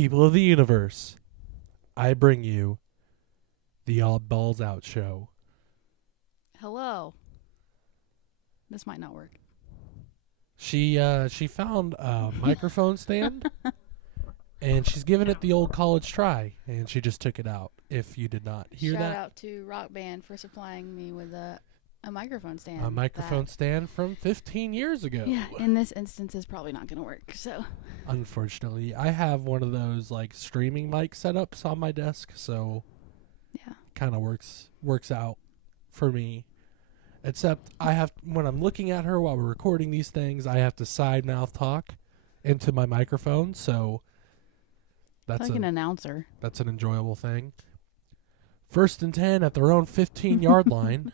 People of the universe, I bring you the All Balls Out show. Hello. This might not work. She found a microphone stand and she's given it the old college try, and she just took it out. If you did not hear Shout that, out to Rock Band for supplying me with a microphone stand. a microphone stand from 15 years ago. Yeah, in this instance is probably not going to work. So Unfortunately, I have one of those like streaming mic setups on my desk, so yeah, kind of works out for me. Except I have, when I'm looking at her while we're recording these things, I have to side mouth talk into my microphone, so it's that's like an announcer. that's an enjoyable thing. 1st and 10 at their own 15-yard line.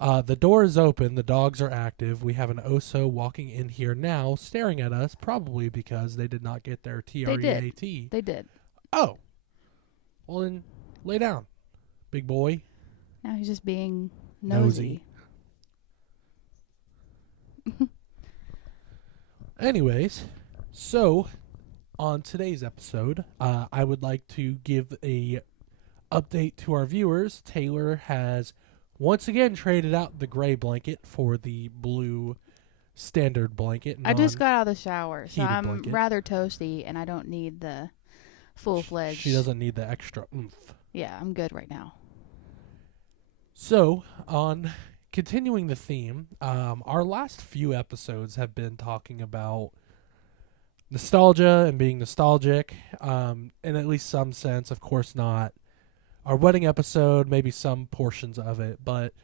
The door is open. The dogs are active. We have an Oso walking in here now, staring at us, probably because they did not get their TREAT. They did. Oh. Well, then lay down, big boy. Now he's just being Nosy. Anyways, so on today's episode, I would like to give a update to our viewers. Taylor has once again traded out the gray blanket for the blue standard blanket. I just got out of the shower, so heated I'm blanket. rather toasty, and I don't need the full-fledged. She doesn't need the extra oomph. Yeah, I'm good right now. So, on continuing the theme, our last few episodes have been talking about nostalgia and being nostalgic, in at least some sense. Of course not our wedding episode, maybe some portions of it, but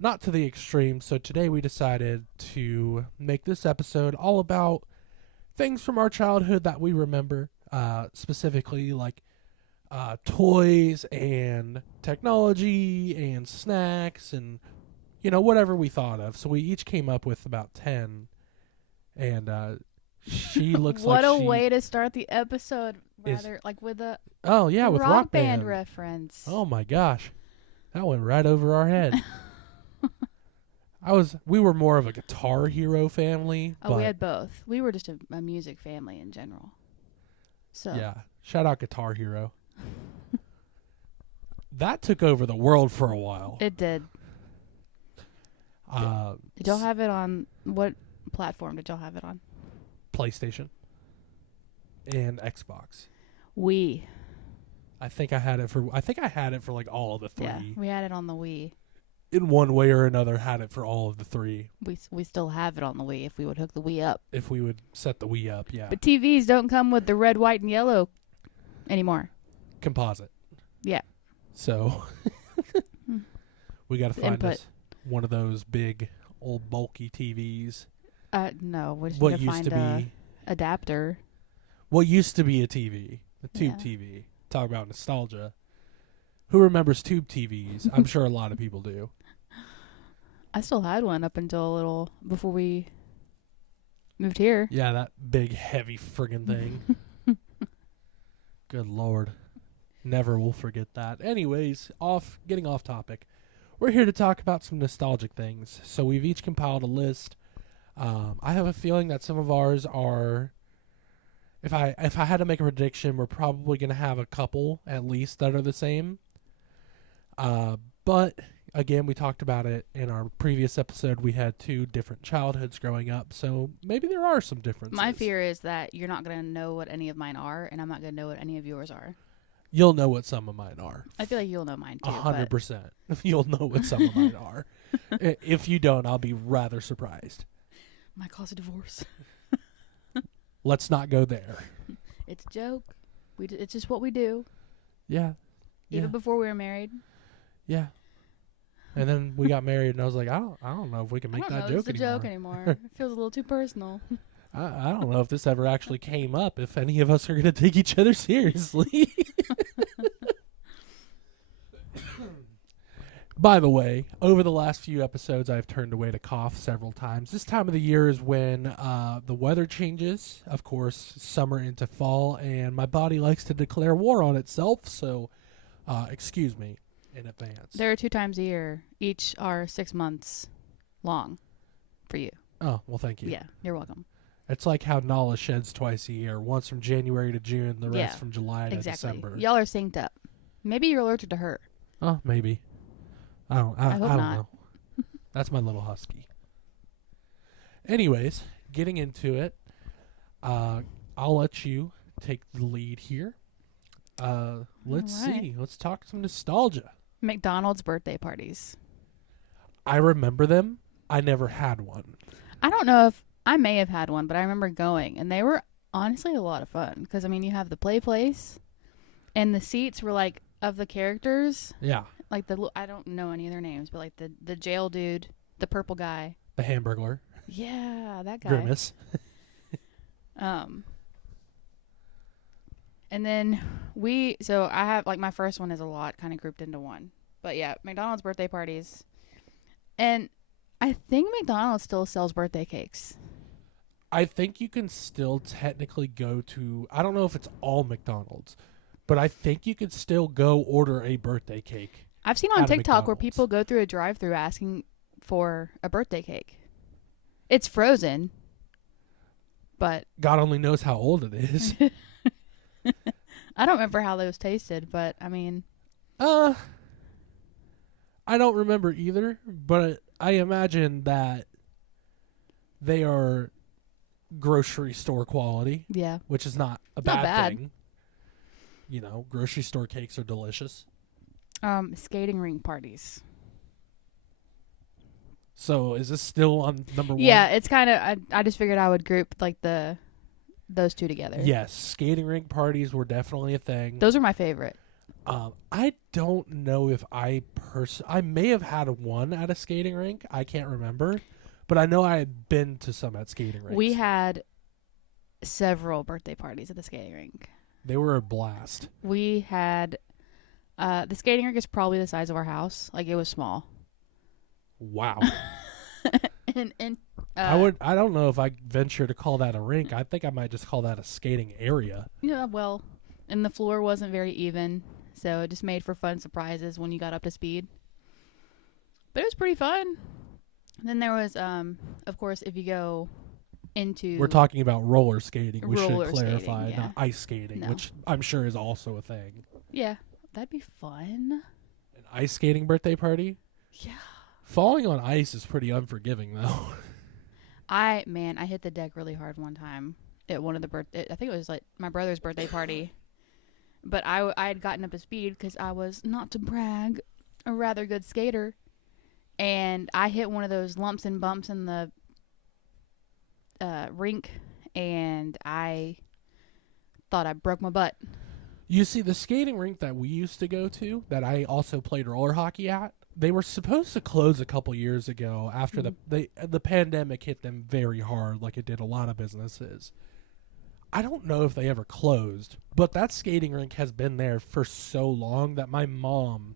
not to the extreme. So today we decided to make this episode all about things from our childhood that we remember, specifically like toys and technology and snacks and, whatever we thought of. So we each came up with about 10, and she looks like What a she... way to start the episode, rather, like with a Oh, yeah, with rock band reference. Oh, my gosh. That went right over our head. We were more of a Guitar Hero family. Oh, we had both. We were just a music family in general. So Yeah. Shout out Guitar Hero. That took over the world for a while. it did. Did y'all have it on what platform did y'all have it on? PlayStation and Xbox. I I had it for like all of the three. Yeah, we had it on the Wii. In one way or another, had it for all of the three. We still have it on the Wii if we would hook the Wii up. If we would set the Wii up, yeah. But TVs don't come with the red, white, and yellow anymore. Composite. Yeah. So we got to find Input. us one of those big, old, bulky TVs. No, we just What need to used find to be adapter. what used to be a TV, a tube Yeah. TV. Talk about nostalgia. Who remembers tube TVs? I'm sure a lot of people do. I still had one up until a little before we moved here. Yeah, that big, heavy friggin' thing. Good Lord. Never will forget that. Anyways, getting off topic. We're here to talk about some nostalgic things. So we've each compiled a list. I have a feeling that some of ours are... If I had to make a prediction, we're probably going to have a couple, at least, that are the same. But... Again, we talked about it in our previous episode. We had 2 different childhoods growing up, so maybe there are some differences. My fear is that you're not going to know what any of mine are, and I'm not going to know what any of yours are. You'll know what some of mine are. I feel like you'll know mine too. 100%. You'll know what some of mine are. If you don't, I'll be rather surprised. Might cause a divorce. Let's not go there. It's a joke. It's just what we do. Yeah. Even before we were married. Yeah. And then we got married, and I was like, I don't know if we can make that joke anymore. Joke anymore. It feels a little too personal. I don't know if this ever actually came up, if any of us are going to take each other seriously. By the way, over the last few episodes, I've turned away to cough several times. This time of the year is when the weather changes, of course, summer into fall, and my body likes to declare war on itself, so excuse me in advance. There are 2 times a year. Each are 6 months long for you. Oh, well, thank you. Yeah, you're welcome. It's like how Nala sheds twice a year, once from January to June, the rest Yeah, from July to exactly. December. Y'all are synced up. Maybe you're allergic to her. Oh, maybe. I don't. I hope I don't not. know. That's my little husky. Anyways, getting into it, I'll let you take the lead here. Let's All right. see. Let's talk some nostalgia. McDonald's birthday parties. I remember them. I never had one. I don't know if I may have had one, but I remember going, and they were honestly a lot of fun. Because I mean, you have the play place, and the seats were like of the characters, Yeah, like I don't know any of their names, but like the jail dude, the purple guy. the Hamburglar, Yeah, that guy. Grimace. And then so I have like my first one is a lot kind of grouped into one. But yeah, McDonald's birthday parties. And I think McDonald's still sells birthday cakes. I think you can still technically go to. I don't know if it's all McDonald's, but I think you could still go order a birthday cake. I've seen on At a TikTok where McDonald's. people go through a drive-through asking for a birthday cake. It's frozen, but God only knows how old it is. I don't remember how those tasted, but I mean, I don't remember either, but I imagine that they are grocery store quality, yeah. which is not a Not bad bad. thing. You know, grocery store cakes are delicious. Skating ring parties. So is this still on number one? Yeah, it's kind of. I just figured I would group like those two together. Yes, skating rink parties were definitely a thing. Those are my favorite. I don't know if I may have had one at a skating rink. I can't remember, but I know I had been to some at skating rinks. We had several birthday parties at the skating rink. They were a blast. We had the skating rink is probably the size of our house. Like it was small. Wow. and I don't know if I venture to call that a rink. I think I might just call that a skating area. yeah, well, and the floor wasn't very even, so it just made for fun surprises when you got up to speed. But it was pretty fun. Then there was of course, if you go into We're talking about roller skating. We Roller should clarify, skating, yeah. not ice skating, No. which I'm sure is also a thing. yeah, that'd be fun. An ice skating birthday party? Yeah. Falling on ice is pretty unforgiving, though. I hit the deck really hard one time at one of the I think it was like my brother's birthday party. But I had gotten up to speed because I was, not to brag, a rather good skater. And I hit one of those lumps and bumps in the rink, and I thought I broke my butt. You see, the skating rink that we used to go to, that I also played roller hockey at, they were supposed to close a couple years ago after the pandemic hit them very hard, like it did a lot of businesses. I don't know if they ever closed, but that skating rink has been there for so long that my mom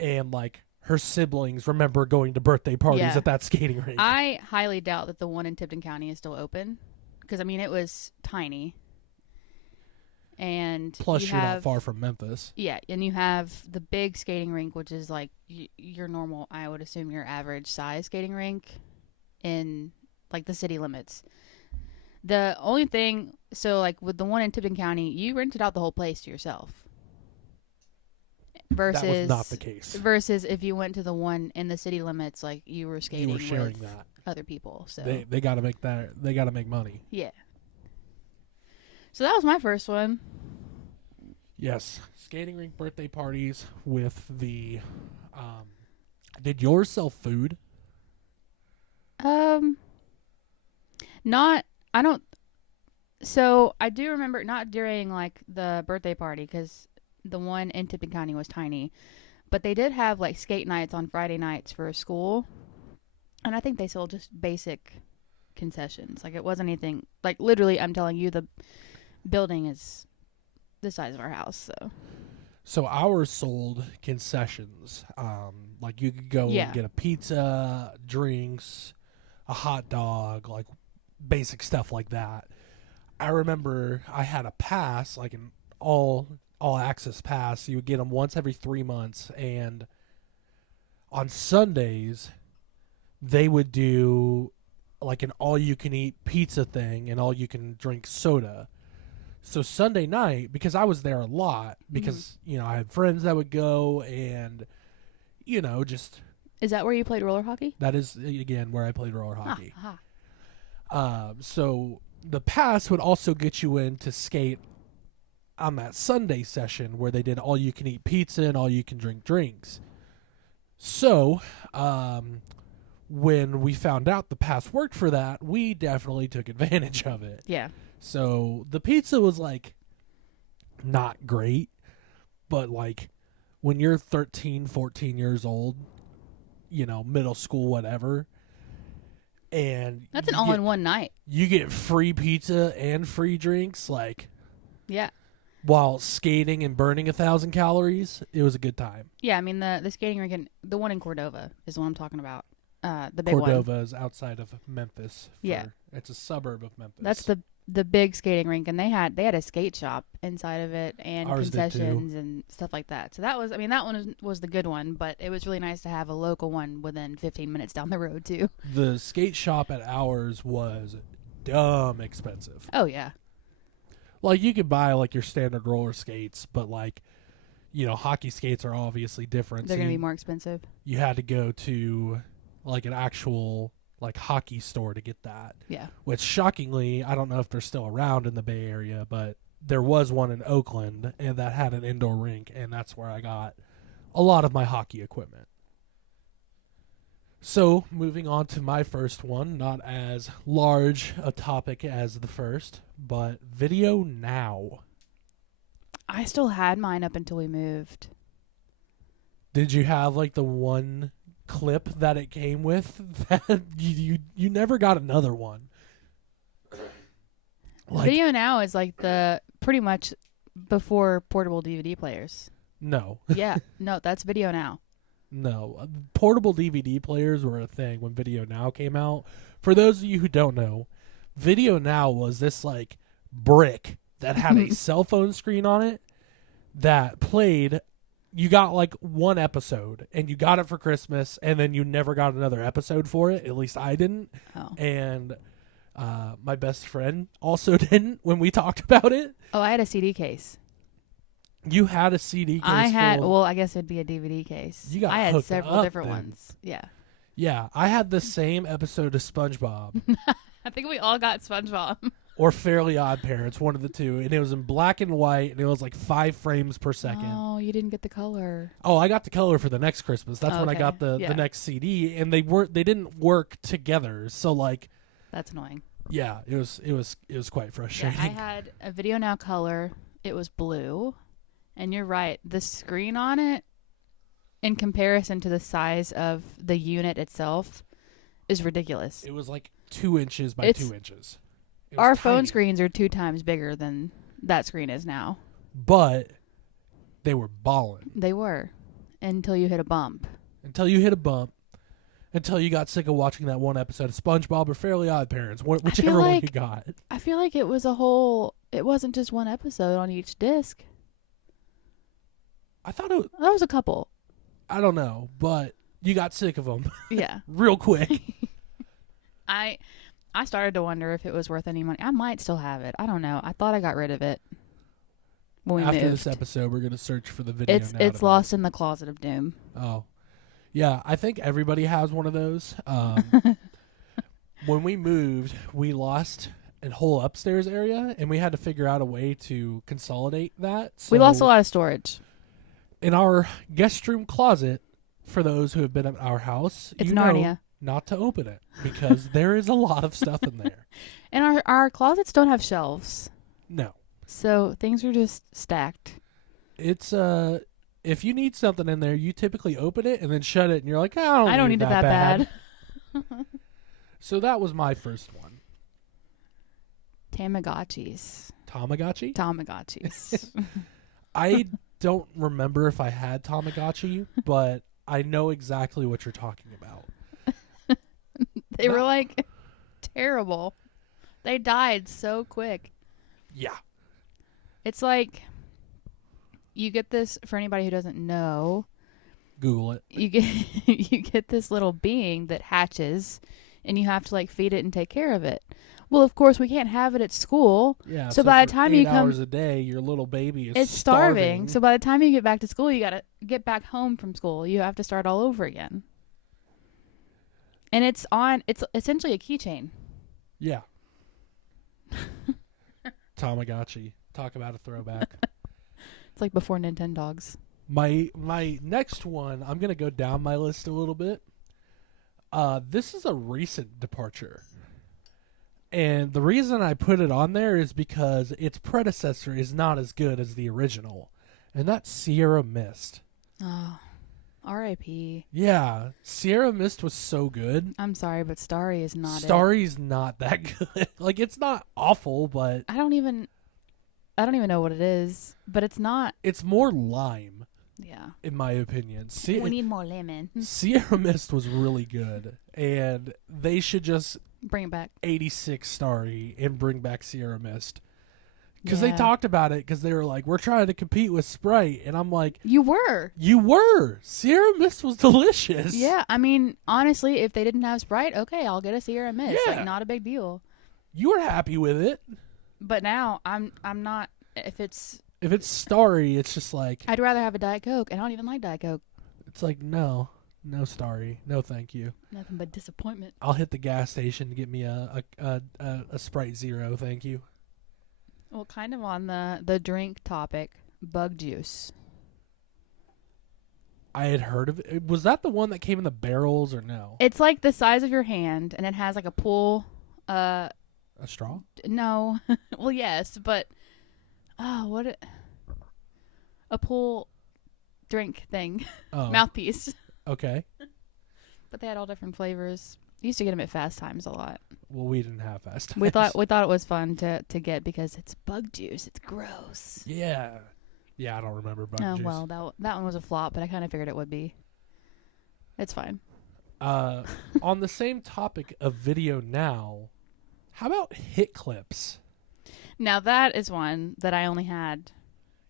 and like her siblings remember going to birthday parties Yeah. at that skating rink. I highly doubt that the one in Tipton County is still open. Because, I mean, it was tiny. And Plus, you you're have, not far from Memphis. Yeah, and you have the big skating rink, which is like your normal, I would assume your average size skating rink in like the city limits. The only thing, so like with the one in Tipton County, you rented out the whole place to yourself. Versus, That was not the case. Versus if you went to the one in the city limits, like you were skating You were sharing with that. other people. So They got to make that. They got to make money. yeah. So that was my first one. Yes, skating rink birthday parties with the. Did yours sell food? Not, I don't, so I do remember not during like the birthday party because the one in Tipton County was tiny, but they did have like skate nights on Friday nights for school. And I think they sold just basic concessions. Like it wasn't anything, like literally I'm telling you the building is the size of our house, so. So ours sold concessions. Like you could go Yeah. and get a pizza, drinks, a hot dog, like basic stuff like that. I remember I had a pass, like an all access pass. You would get them once every 3 months, and on Sundays they would do like an all-you-can-eat pizza thing and all-you-can-drink soda. So Sunday night, because I was there a lot, because I had friends that would go, and just Is that where you played roller hockey? that is again where I played roller hockey. Ah. So the pass would also get you in to skate on that Sunday session where they did all-you-can-eat pizza and all-you-can-drink drinks. So, when we found out the pass worked for that, we definitely took advantage of it. Yeah. So the pizza was like not great, but like when you're 13, 14 years old, middle school, whatever, and That's an all-in-one night. you get free pizza and free drinks, like Yeah. while skating and burning 1,000 calories, it was a good time. Yeah, I mean the skating rink, the one in Cordova is the one I'm talking about. The big Cordova one. is outside of Memphis. Yeah. It's a suburb of Memphis. That's the big skating rink, and they had a skate shop inside of it and Ours did too. concessions and stuff like that. So that one was the good one, but it was really nice to have a local one within 15 minutes down the road too. The skate shop at ours was dumb expensive. Oh yeah. Like, you could buy like your standard roller skates, but like, hockey skates are obviously different. They're so going to be more expensive. You had to go to like an actual like hockey store to get that. Yeah. Which, shockingly, I don't know if they're still around in the Bay Area, but there was one in Oakland, and that had an indoor rink, and that's where I got a lot of my hockey equipment. So, moving on to my first one, not as large a topic as the first, but Video Now. I still had mine up until we moved. Did you have like the one clip that it came with that you never got another one? Video Now is like the pretty much before portable DVD players. No. Yeah. No, that's Video Now. No. Portable DVD players were a thing when Video Now came out. For those of you who don't know, Video Now was this like brick that had a cell phone screen on it that played. You got like one episode, and you got it for Christmas, and then you never got another episode for it. At least I didn't. Oh. And my best friend also didn't when we talked about it. Oh, I had a CD case. You had a CD case. I guess it'd be a DVD case. You got I had hooked several up different then. ones. Yeah. Yeah, I had the same episode of SpongeBob I think we all got SpongeBob. or Fairly Odd Parents, one of the two, and it was in black and white, and it was like 5 frames per second. Oh, you didn't get the color. Oh, I got the color for the next Christmas. That's when I Okay. got the Yeah. next CD, and they didn't work together. So like, That's annoying. yeah, it was quite Yeah, frustrating. I had a Video Now color. It was blue. And you're right. The screen on it, in comparison to the size of the unit itself, is ridiculous. It was like 2 inches by It's- 2 inches. It was Our phone tiny, screens are 2 times bigger than that screen is now. but they were balling They were. Until you hit a bump. until you hit a bump. Until you got sick of watching that one episode of SpongeBob or Fairly Odd Parents, whichever one you like- got. I feel like it wasn't just one episode on each disc. I thought it. That was a couple. I don't know, but you got sick of them Yeah. real quick. I started to wonder if it was worth any money. I might still have it. I don't know. I thought I got rid of it when we After moved. this episode, we're gonna search for the video. It's Now it's device. lost in the closet of doom. Oh, yeah. I think everybody has one of those. When we moved, we lost a whole upstairs area, and we had to figure out a way to consolidate that. So We lost a lot of storage. in our guest room closet. For those who have been at our house, It's you know Narnia. not to open it because there is a lot of stuff in there. And our closets don't have shelves. No, So things are just stacked. it's if you need something in there, you typically open it and then shut it, and you're like, I don't need it that bad. So that was my first one. Tamagotchis. Tamagotchi. Tamagotchis. I don't remember if I had Tamagotchi, but I know exactly what you're talking about. They were No. like terrible. They died so quick. Yeah. It's like you get this, for anybody who doesn't know, Google it. you get you get this little being that hatches and you have to like feed it and take care of it. Well, of course we can't have it at school. Yeah. So by the for time 8 you come, hours a day, your little baby is it's starving. So by the time you get back to school, you got to get back home from school. You have to start all over again. And it's essentially a keychain. Yeah. Tamagotchi. Talk about a throwback. It's like before Nintendogs. My next one, I'm gonna go down my list a little bit. This is a recent departure, and the reason I put it on there is because its predecessor is not as good as the original, and that's Sierra Mist. Oh, R.I.P. Yeah, Sierra Mist was so good. I'm sorry, but Starry is not. Starry's not that good. Like, it's not awful, but I don't even know what it is, but it's not. it's more lime, Yeah. in my opinion. We need more lemon. Sierra Mist was really good, and they should just Bring it back. 86 Starry and bring back Sierra Mist. Because they Yeah. talked about it, because they were like, we're trying to compete with Sprite, and I'm like, You were. you were. Sierra Mist was delicious. Yeah, I mean, honestly, if they didn't have Sprite, okay, I'll get a Sierra Mist. Yeah. Like, not a big deal. You were happy with it. But now I'm not. If it's, If it's Starry, it's just like, I'd rather have a Diet Coke, and I don't even like Diet Coke. it's like, no Starry. No, thank you. Nothing but disappointment. I'll hit the gas station to get me a Sprite Zero, thank you. Well, kind of on the drink topic, bug juice. I had heard of it. Was that the one that came in the barrels or no? It's like the size of your hand, and it has like a pull. A straw? No. Well, yes, but a pull drink thing, Oh, mouthpiece. okay. But they had all different flavors. I used to get them at Fast Times a lot. Well, we didn't have Fast Times. We thought it was fun to get because it's bug juice. It's gross. Yeah. Yeah, I don't remember bug Oh juice. well, that one was a flop, but I kind of figured it would be. It's fine. On the same topic of video now, how about hit clips? Now that is one that I only had.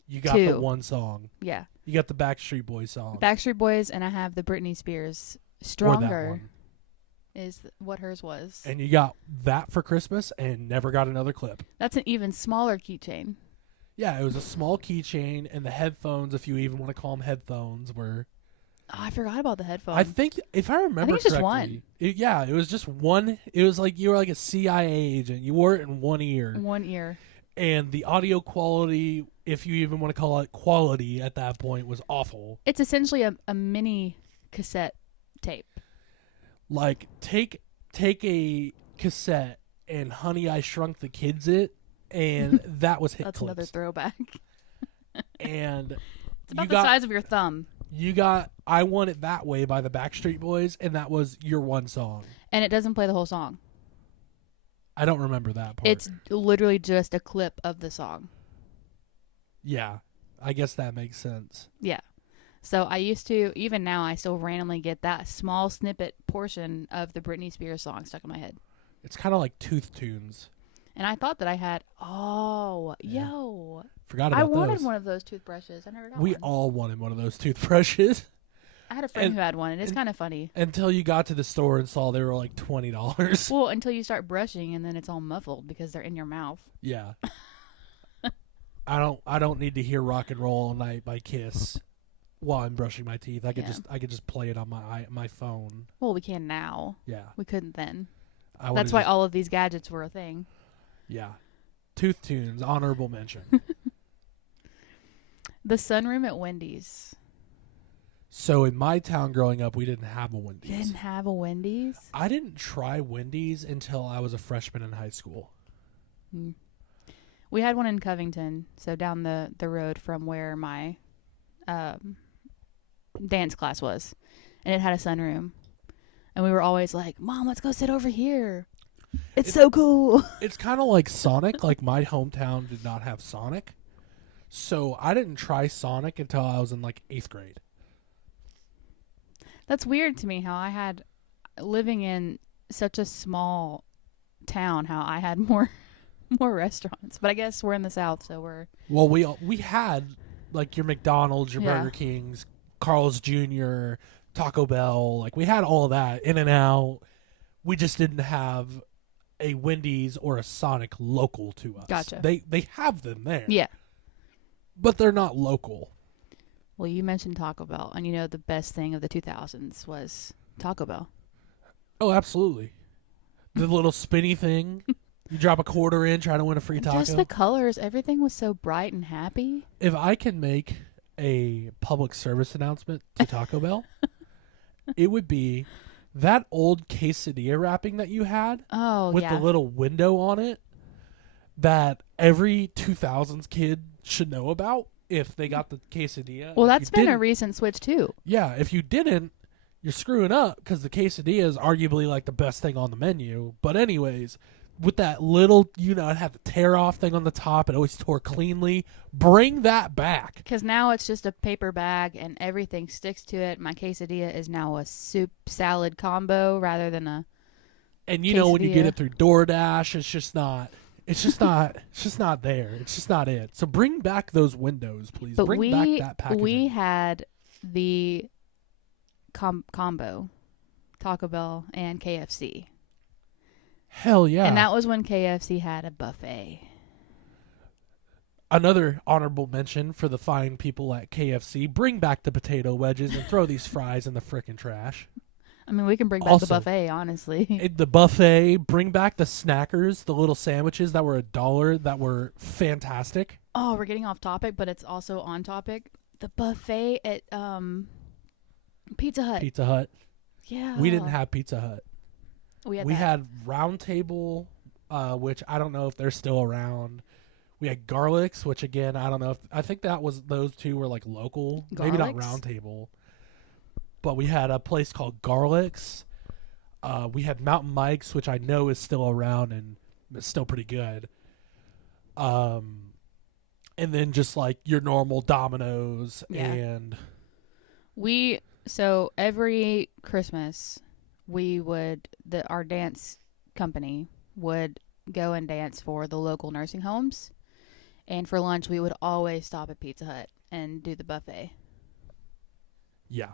You got the Two. one song. Yeah, You got the Backstreet Boys song. Backstreet Boys, and I have the Britney Spears. Or that Stronger one. is what hers was. And you got that for Christmas and never got another clip. That's an even smaller keychain. Yeah, it was a small keychain, and the headphones, if you even want to call them headphones, were... Oh, I forgot about the headphones. I think, if I remember it's just correctly... one. Yeah, it was just one. It was like you were like a CIA agent. You wore it in one ear. One ear. And the audio quality, if you even want to call it quality at that point, was awful. It's essentially a mini cassette tape. Like, take a cassette and Honey, I Shrunk the Kids it, and that was hit That's clips. another throwback. And It's about the size of your thumb. you got I Want It That Way by the Backstreet Boys, and that was your one song. And it doesn't play the whole song. I don't remember that part. It's literally just a clip of the song. Yeah, I guess that makes sense. Yeah. So I used to, even now, I still randomly get that small snippet portion of the Britney Spears song stuck in my head. It's kind of like Tooth Tunes. And I thought that I had, Yeah. yo. Forgot about I wanted those. one of those toothbrushes. I never got We one. all wanted one of those toothbrushes. I had a friend and- who had one, and it's kind of funny. Until you got to the store and saw they were like $20. Well, until you start brushing, and then it's all muffled because they're in your mouth. Yeah. I don't need to hear Rock and Roll All Night by Kiss while I'm brushing my teeth. I could Yeah. just play it on my phone. Well, we can now. Yeah. We couldn't then. I That's wanna why all of these gadgets were a thing. Yeah. Tooth Tunes, honorable mention. The sunroom at Wendy's. So in my town growing up, we didn't have a You Wendy's. didn't have a Wendy's? I didn't try Wendy's until I was a freshman in high school. Hmm. We had one in Covington, so down the road from where my dance class was. And it had a sunroom. And we were always like, Mom, let's go sit over here. It's so cool. It's kind of like Sonic. Like, my hometown did not have Sonic. So I didn't try Sonic until I was in like 8th grade. That's weird to me how I had, living in such a small town, how I had more restaurants. But I guess we're in the South, so we're... Well, we had like your McDonald's, your Yeah. Burger Kings, Carl's Jr., Taco Bell. Like, we had all of that. In-N-Out. We just didn't have a Wendy's or a Sonic local to us. Gotcha. They have them there. Yeah. But they're not local. Well, you mentioned Taco Bell, and the best thing of the 2000s was Taco Bell. Oh, absolutely. The little spinny thing. You drop a quarter in, try to win a free taco. Just the colors, everything was so bright and happy. If I can make a public service announcement to Taco Bell, it would be that old quesadilla wrapping that you had Oh, with yeah. the little window on it that every 2000s kid should know about if they got the quesadilla. Well, If that's you been a didn't- recent switch, too. Yeah, if you didn't, you're screwing up because the quesadilla is arguably like the best thing on the menu. But anyways, with that little, it had the tear off thing on the top. It always tore cleanly. Bring that back. Because now it's just a paper bag and everything sticks to it. My quesadilla is now a soup salad combo rather than a... And when you get quesadilla. it through DoorDash, it's just not there. It's just not it. So bring back those windows, please. But bring back that packaging. we had the combo, Taco Bell and KFC. Hell yeah. And that was when KFC had a buffet. Another honorable mention for the fine people at KFC. Bring back the potato wedges and throw these fries in the frickin' trash. I mean, we can bring back Also, the buffet, honestly. The buffet, bring back the snackers, the little sandwiches that were $1 that were fantastic. Oh, we're getting off topic, but it's also on topic. The buffet at Pizza Hut. Pizza Hut. Yeah. We didn't have Pizza Hut. We had We that. had Round Table, which I don't know if they're still around. We had Garlic's, which again, I don't know if I think those two were like local. Maybe not Garlic's? Round Table. But we had a place called Garlic's. We had Mountain Mike's, which I know is still around and it's still pretty good. And then just like your normal Domino's Yeah. and So every Christmas, our dance company would go and dance for the local nursing homes. And for lunch, we would always stop at Pizza Hut and do the buffet. yeah.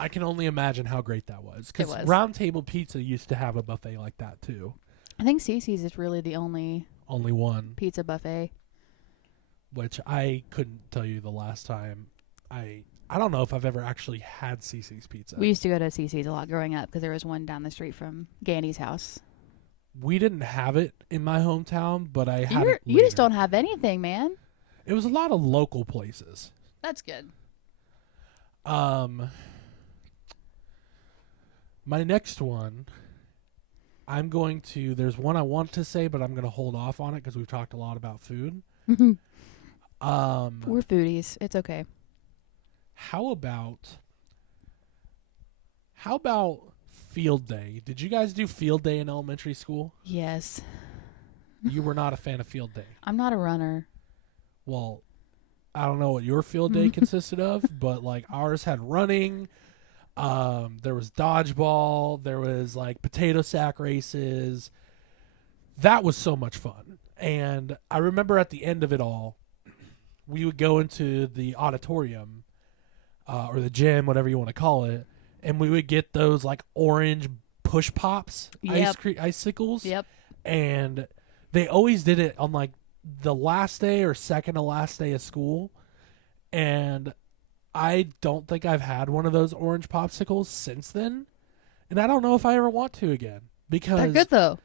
I can only imagine how great that was. It Because was. Round Table Pizza used to have a buffet like that too. I think Cece's is really the only Only one, pizza buffet. which I couldn't tell you the last time. I don't know if I've ever actually had Cece's Pizza. We used to go to Cece's a lot growing up because there was one down the street from Gandy's house. We didn't have it in my hometown, but I had it You just later. don't have anything, man. It was a lot of local places. That's good. My next one, there's one I want to say, but I'm going to hold off on it because we've talked a lot about food. We're foodies. It's okay. How about field day? Did you guys do field day in elementary school? Yes. You were not a fan of field day. I'm not a runner. Well, I don't know what your field day consisted of, but like ours had running. There was dodgeball. There was like potato sack races. That was so much fun. And I remember at the end of it all, we would go into the auditorium or the gym, whatever you want to call it, and we would get those like orange push pops, Yep. icicles. Yep. And they always did it on like the last day or second to last day of school. And I don't think I've had one of those orange popsicles since then. And I don't know if I ever want to again because They're good though.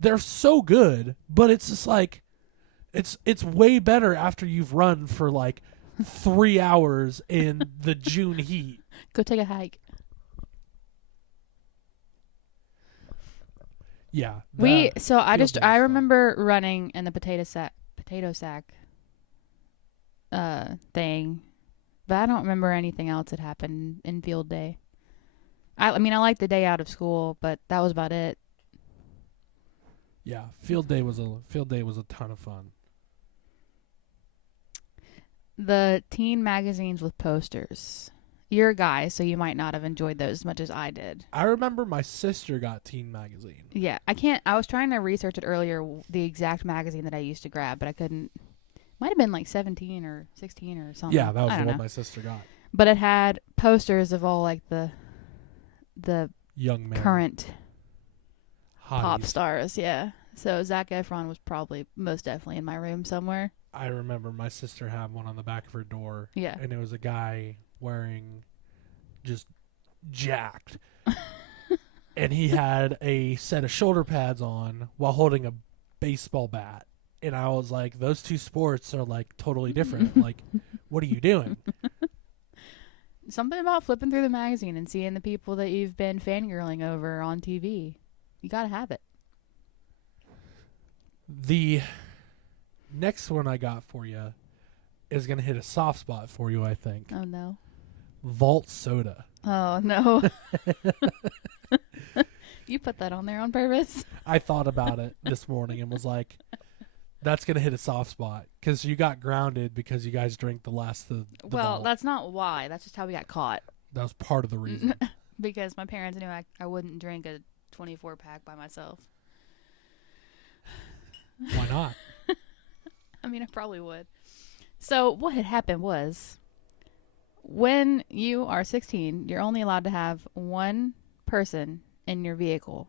they're so good, but it's just like it's way better after you've run for like 3 hours in the June heat. Go take a hike. Yeah. I field day was fun. remember running in the potato sack thing, but I don't remember anything else that happened in field day. I mean, I liked the day out of school, but that was about it. Yeah, field day was a ton of fun. The teen magazines with posters. You're a guy, so you might not have enjoyed those as much as I did. I remember my sister got Teen Magazine. Yeah, I was trying to research it earlier, the exact magazine that I used to grab, but I couldn't. Might have been like 17 or 16 or something. Yeah, that was I the don't one know. my sister got. But it had posters of all like the young men. current Hotties. pop stars. Yeah. So Zac Efron was probably most definitely in my room somewhere. I remember my sister had one on the back of her door. Yeah. And it was a guy wearing just jacked. And he had a set of shoulder pads on while holding a baseball bat. And I was like, those two sports are like totally different. Like, what are you doing? Something about flipping through the magazine and seeing the people that you've been fangirling over on TV. You gotta have it. The next one I got for you is going to hit a soft spot for you, I think. Oh no. Vault Soda. Oh no. You put that on there on purpose? I thought about it this morning and was like, that's going to hit a soft spot because you got grounded because you guys drank the last of the Well, Vault. that's not why. That's just how we got caught. That was part of the reason. Because my parents knew I wouldn't drink a 24-pack by myself. Why not? I mean, I probably would. So what had happened was, when you are 16, you're only allowed to have one person in your vehicle,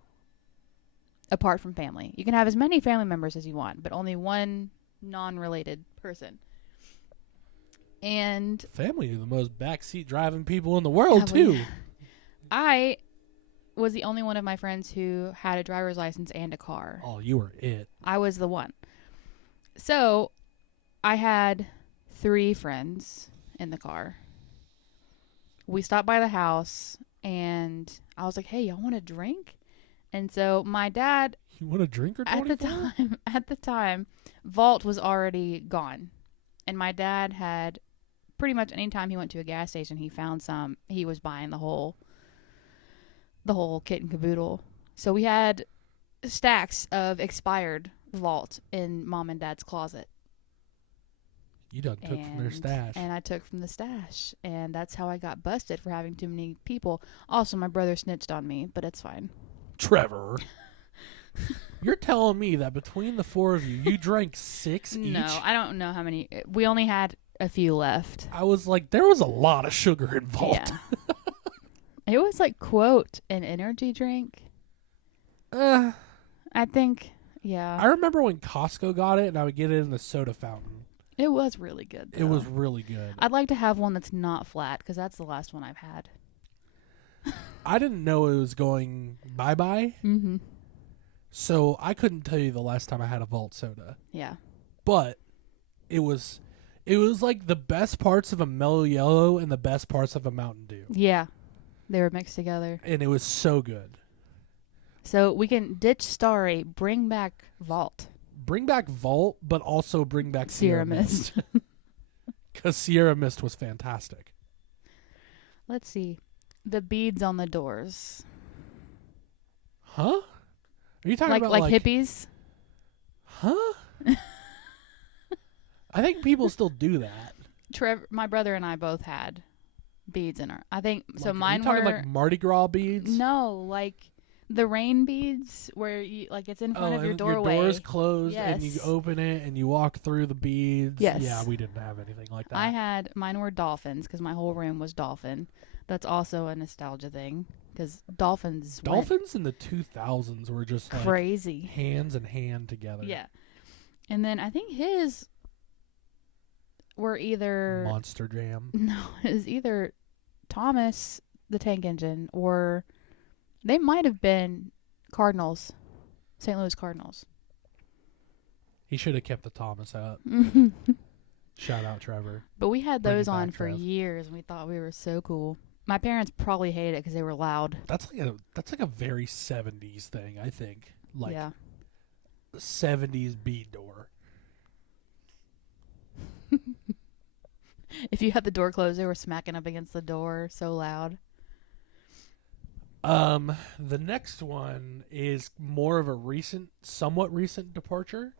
apart from family. You can have as many family members as you want, but only one non-related person. And Family are the most backseat driving people in the world, too. I was the only one of my friends who had a driver's license and a car. Oh, you were it. I was the one. So I had 3 friends in the car. We stopped by the house and I was like, hey, y'all want a drink? And so my dad, You want a drink or 24? at the time, Vault was already gone. And my dad had pretty much any time he went to a gas station, he found some, he was buying the whole kit and caboodle. So we had stacks of expired Vault in Mom and Dad's closet. You done took from their stash. And I took from the stash. And that's how I got busted for having too many people. Also, my brother snitched on me, but it's fine. Trevor. You're telling me that between the 4 of you, you drank 6 each? No, I don't know how many. We only had a few left. I was like, there was a lot of sugar involved. Yeah. It was like, quote, an energy drink. I think, yeah. I remember when Costco got it and I would get it in the soda fountain. It was really good, though. It was really good. I'd like to have one that's not flat, because that's the last one I've had. I didn't know it was going bye-bye, Mm-hmm. so I couldn't tell you the last time I had a Vault soda. Yeah. But it was like the best parts of a Mellow Yellow and the best parts of a Mountain Dew. Yeah. They were mixed together. And it was so good. So we can ditch Starry, bring back Vault. Bring back Vault, but also bring back Sierra Mist. Because Sierra Mist was fantastic. Let's see. The beads on the doors. Huh? Are you talking Like about hippies? Huh? I think people still do that. My brother and I both had beads in our. I think so. Like, Mine are you talking were like Mardi Gras beads? no, like the rain beads where you like it's in front of your and doorway. Your door's closed and you Yes. open it and you walk through the beads. Yes. Yeah, we didn't have anything like that. Mine were dolphins because my whole room was dolphin. That's also a nostalgia thing because dolphins went Dolphins in the 2000s were just like crazy. hands and hand together. Yeah, and then I think his were either Monster Jam. no, it was either Thomas the Tank Engine or they might have been Cardinals, St. Louis Cardinals. He should have kept the Thomas up. Shout out Trevor. But we had Bring it those on back, for Trev. years, and we thought we were so cool. My parents probably hated it because they were loud. That's like a very 70s thing, I think. Like yeah. 70s bead door. If you had the door closed, they were smacking up against the door so loud. The next one is more of a somewhat recent departure,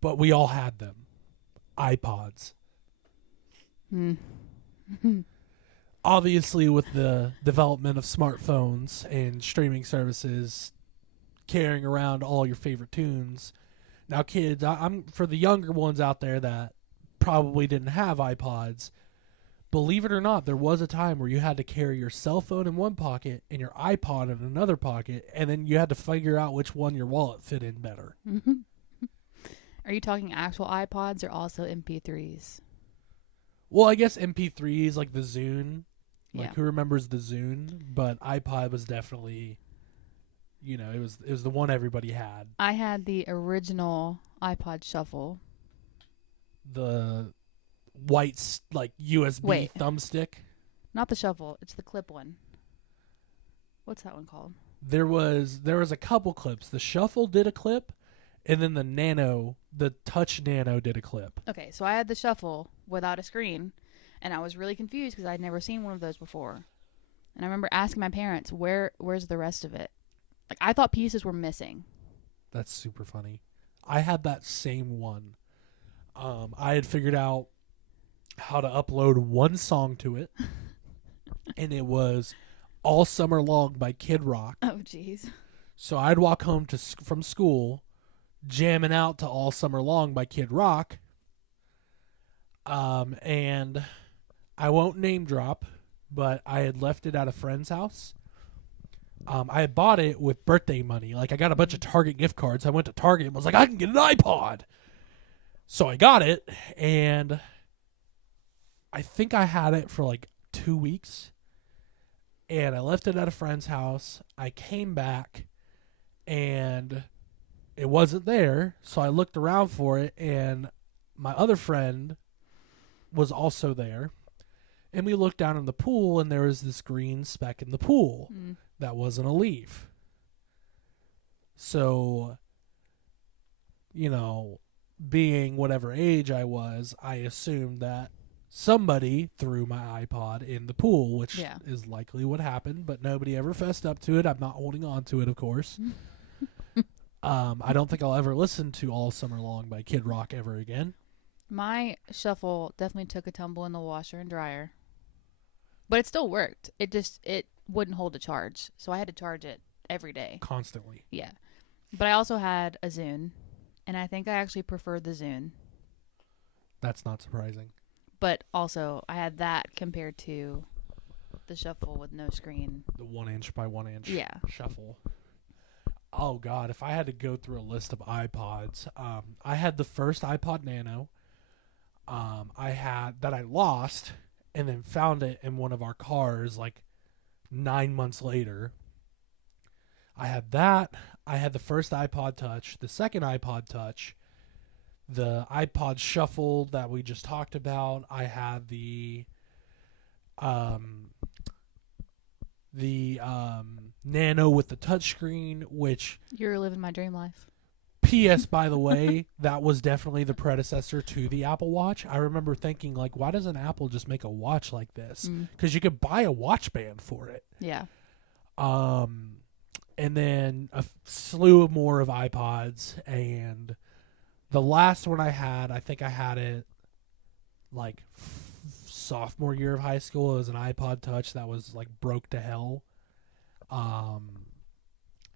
but we all had them. iPods. Hmm. Obviously, with the development of smartphones and streaming services carrying around all your favorite tunes. Now, kids, I'm for the younger ones out there that probably didn't have iPods, believe it or not, there was a time where you had to carry your cell phone in one pocket and your iPod in another pocket, and then you had to figure out which one your wallet fit in better. Mm-hmm. Are you talking actual iPods or also MP3s? Well, I guess MP3s, like the Zune. Like, Yeah. who remembers the Zune? But iPod was definitely, it was the one everybody had. I had the original iPod Shuffle. The white, like, USB Wait. thumbstick. Not the Shuffle. It's the clip one. What's that one called? There was a couple clips. The Shuffle did a clip, and then the Touch Nano did a clip. Okay, so I had the Shuffle without a screen, and I was really confused because I'd never seen one of those before. And I remember asking my parents, where's the rest of it? Like, I thought pieces were missing. That's super funny. I had that same one. I had figured out how to upload one song to it, and it was All Summer Long by Kid Rock. Oh, jeez. So I'd walk home from school, jamming out to All Summer Long by Kid Rock. And I won't name drop, but I had left it at a friend's house. I had bought it with birthday money. Like, I got a bunch of Target gift cards. I went to Target and was like, I can get an iPod. So I got it, and I think I had it for like 2 weeks. And I left it at a friend's house. I came back, and it wasn't there. So I looked around for it, and my other friend was also there. And we looked down in the pool, and there was this green speck in the pool. That wasn't a leaf. So, being whatever age I was, I assumed that somebody threw my iPod in the pool, which is likely what happened, but nobody ever fessed up to it. I'm not holding on to it, of course. I don't think I'll ever listen to All Summer Long by Kid Rock ever again. My Shuffle definitely took a tumble in the washer and dryer. But it still worked. It wouldn't hold a charge. So I had to charge it every day. Constantly. Yeah. But I also had a Zune. And I think I actually preferred the Zune. That's not surprising. But also, I had that compared to the Shuffle with no screen. The 1-inch by 1-inch Shuffle. Oh, God. If I had to go through a list of iPods, I had the first iPod Nano. I had that I lost and then found it in one of our cars like 9 months later. I had that. I had the first iPod Touch, the second iPod Touch, the iPod Shuffle that we just talked about. I had the Nano with the touchscreen, which You're living my dream life. P.S. by the way, that was definitely the predecessor to the Apple Watch. I remember thinking, like, why doesn't Apple just make a watch like this? Because you could buy a watch band for it. Yeah. And then a slew more of iPods. And the last one I had, I think I had it like sophomore year of high school. It was an iPod Touch that was like broke to hell.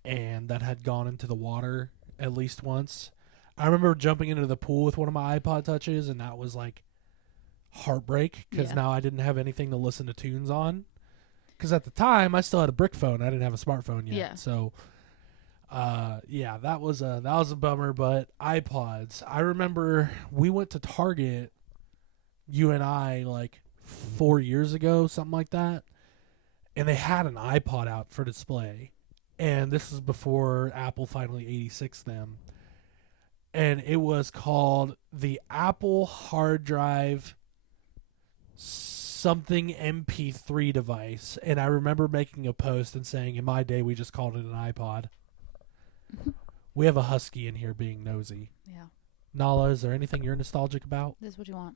And that had gone into the water at least once. I remember jumping into the pool with one of my iPod Touches, and that was like heartbreak because now I didn't have anything to listen to tunes on. Because at the time, I still had a brick phone. I didn't have a smartphone yet. Yeah. So, that was a bummer. But iPods, I remember we went to Target, you and I, like 4 years ago, something like that, and they had an iPod out for display. And this is before Apple finally 86'd them. And it was called the Apple Hard Drive something MP3 device. And I remember making a post and saying, in my day, we just called it an iPod. We have a husky in here being nosy. Yeah. Nala, is there anything you're nostalgic about? This is what you want.